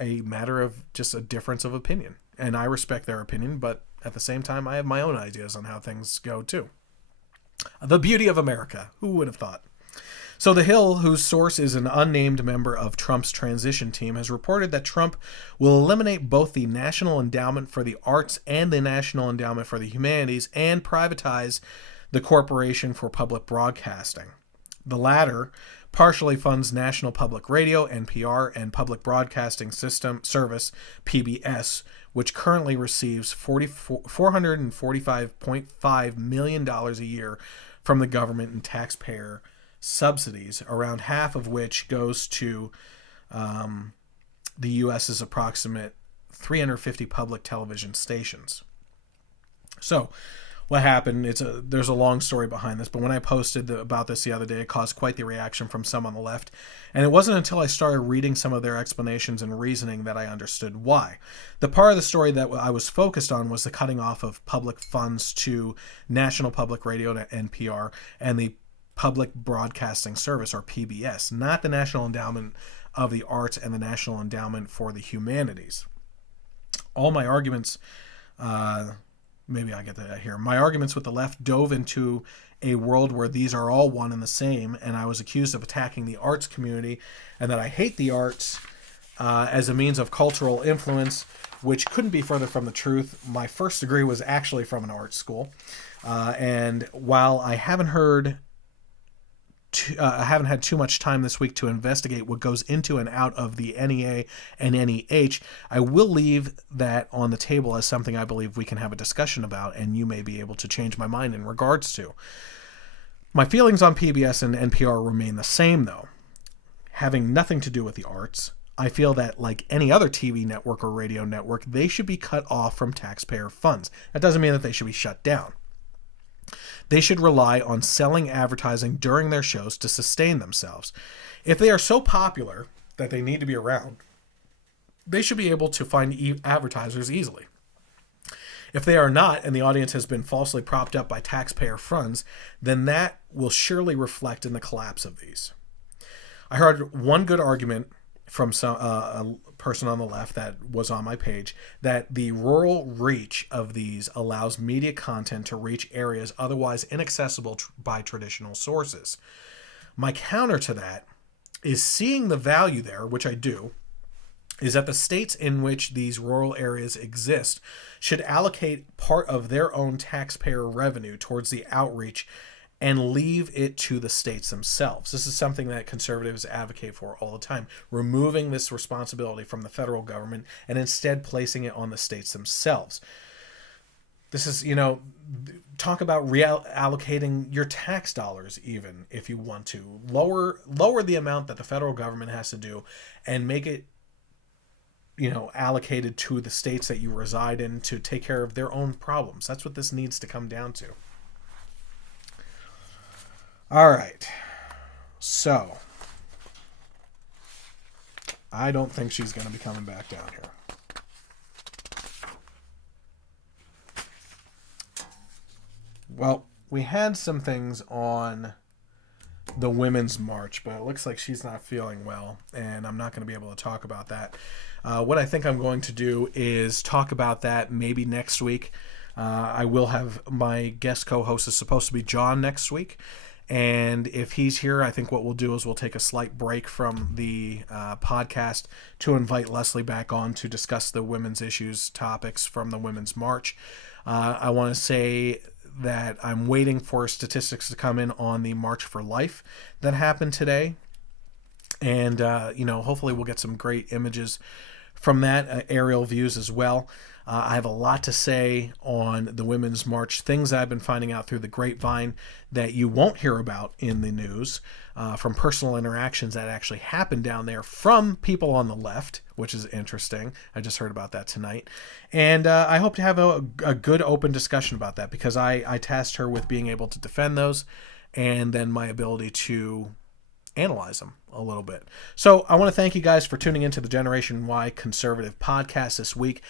matter of just a difference of opinion. And I respect their opinion, but at the same time, I have my own ideas on how things go too. The beauty of America. Who would have thought? So The Hill, whose source is an unnamed member of Trump's transition team, has reported that Trump will eliminate both the National Endowment for the Arts and the National Endowment for the Humanities and privatize the Corporation for Public Broadcasting. The latter partially funds National Public Radio, NPR, and Public Broadcasting System Service, PBS, which currently receives $445.5 million a year from the government and taxpayer subsidies, around half of which goes to the U.S.'s approximate 350 public television stations. So what happened, there's a long story behind this, but when I posted about this the other day, it caused quite the reaction from some on the left. And it wasn't until I started reading some of their explanations and reasoning that I understood why. The part of the story that I was focused on was the cutting off of public funds to National Public Radio, to NPR, and the Public Broadcasting Service, or PBS, not the National Endowment of the Arts and the National Endowment for the Humanities. All my arguments, maybe I get that here. My arguments with the left dove into a world where these are all one and the same, and I was accused of attacking the arts community and that I hate the arts as a means of cultural influence, which couldn't be further from the truth. My first degree was actually from an art school, and while I haven't heard I haven't had too much time this week to investigate what goes into and out of the NEA and NEH. I will leave that on the table as something I believe we can have a discussion about, and you may be able to change my mind in regards to. My feelings on PBS and NPR remain the same, though. Having nothing to do with the arts, I feel that, like any other TV network or radio network, they should be cut off from taxpayer funds. That doesn't mean that they should be shut down. They should rely on selling advertising during their shows to sustain themselves. If they are so popular that they need to be around, they should be able to find advertisers easily. If they are not, and the audience has been falsely propped up by taxpayer funds, then that will surely reflect in the collapse of these. I heard one good argument from a person on the left that was on my page that the rural reach of these allows media content to reach areas otherwise inaccessible by traditional sources. My counter to that is seeing the value there, which I do, is that the states in which these rural areas exist should allocate part of their own taxpayer revenue towards the outreach and leave it to the states themselves. This is something that conservatives advocate for all the time, removing this responsibility from the federal government and instead placing it on the states themselves. This is, talk about reallocating your tax dollars even if you want to. Lower the amount that the federal government has to do and make it allocated to the states that you reside in to take care of their own problems. That's what this needs to come down to. All right. So, I don't think she's going to be coming back down here. Well, we had some things on the Women's March, but it looks like she's not feeling well, and I'm not going to be able to talk about that. What I think I'm going to do is talk about that maybe next week. I will have my guest co-host is supposed to be John next week. And if he's here, I think what we'll do is we'll take a slight break from the podcast to invite Leslie back on to discuss the women's issues topics from the Women's March. I want to say that I'm waiting for statistics to come in on the March for Life that happened today. And, hopefully we'll get some great images from that, aerial views as well. I have a lot to say on the Women's March, things I've been finding out through the grapevine that you won't hear about in the news, from personal interactions that actually happened down there from people on the left, which is interesting. I just heard about that tonight. And I hope to have a good open discussion about that because I tasked her with being able to defend those and then my ability to analyze them a little bit. So I want to thank you guys for tuning into the Generation Y Conservative podcast this week.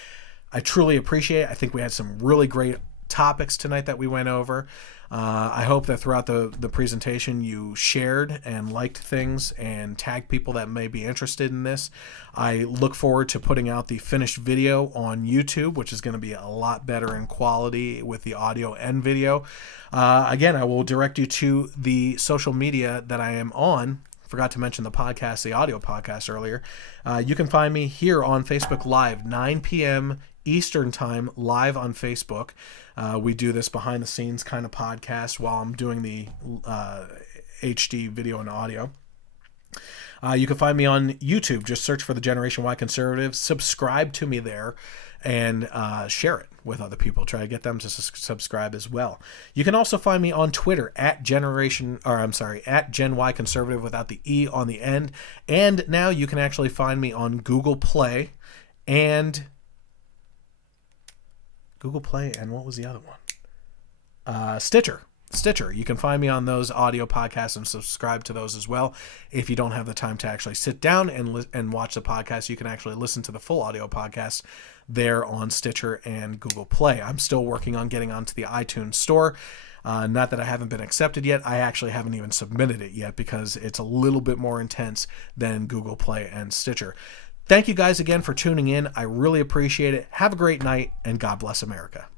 I truly appreciate it. I think we had some really great topics tonight that we went over. I hope that throughout the presentation you shared and liked things and tagged people that may be interested in this. I look forward to putting out the finished video on YouTube, which is going to be a lot better in quality with the audio and video. Again, I will direct you to the social media that I am on. Forgot to mention the podcast, the audio podcast earlier. You can find me here on Facebook Live, 9 p.m. Eastern Time, live on Facebook. We do this behind the scenes kind of podcast while I'm doing the HD video and audio. You can find me on YouTube. Just search for the Generation Y Conservative. Subscribe to me there and share it with other people. Try to get them to subscribe as well. You can also find me on Twitter at Gen Y Conservative without the E on the end. And now you can actually find me on Google Play and what was the other one? Stitcher. You can find me on those audio podcasts and subscribe to those as well. If you don't have the time to actually sit down and watch the podcast, you can actually listen to the full audio podcast there on Stitcher and Google Play. I'm still working on getting onto the iTunes store. Not that I haven't been accepted yet. I actually haven't even submitted it yet because it's a little bit more intense than Google Play and Stitcher. Thank you guys again for tuning in. I really appreciate it. Have a great night, and God bless America.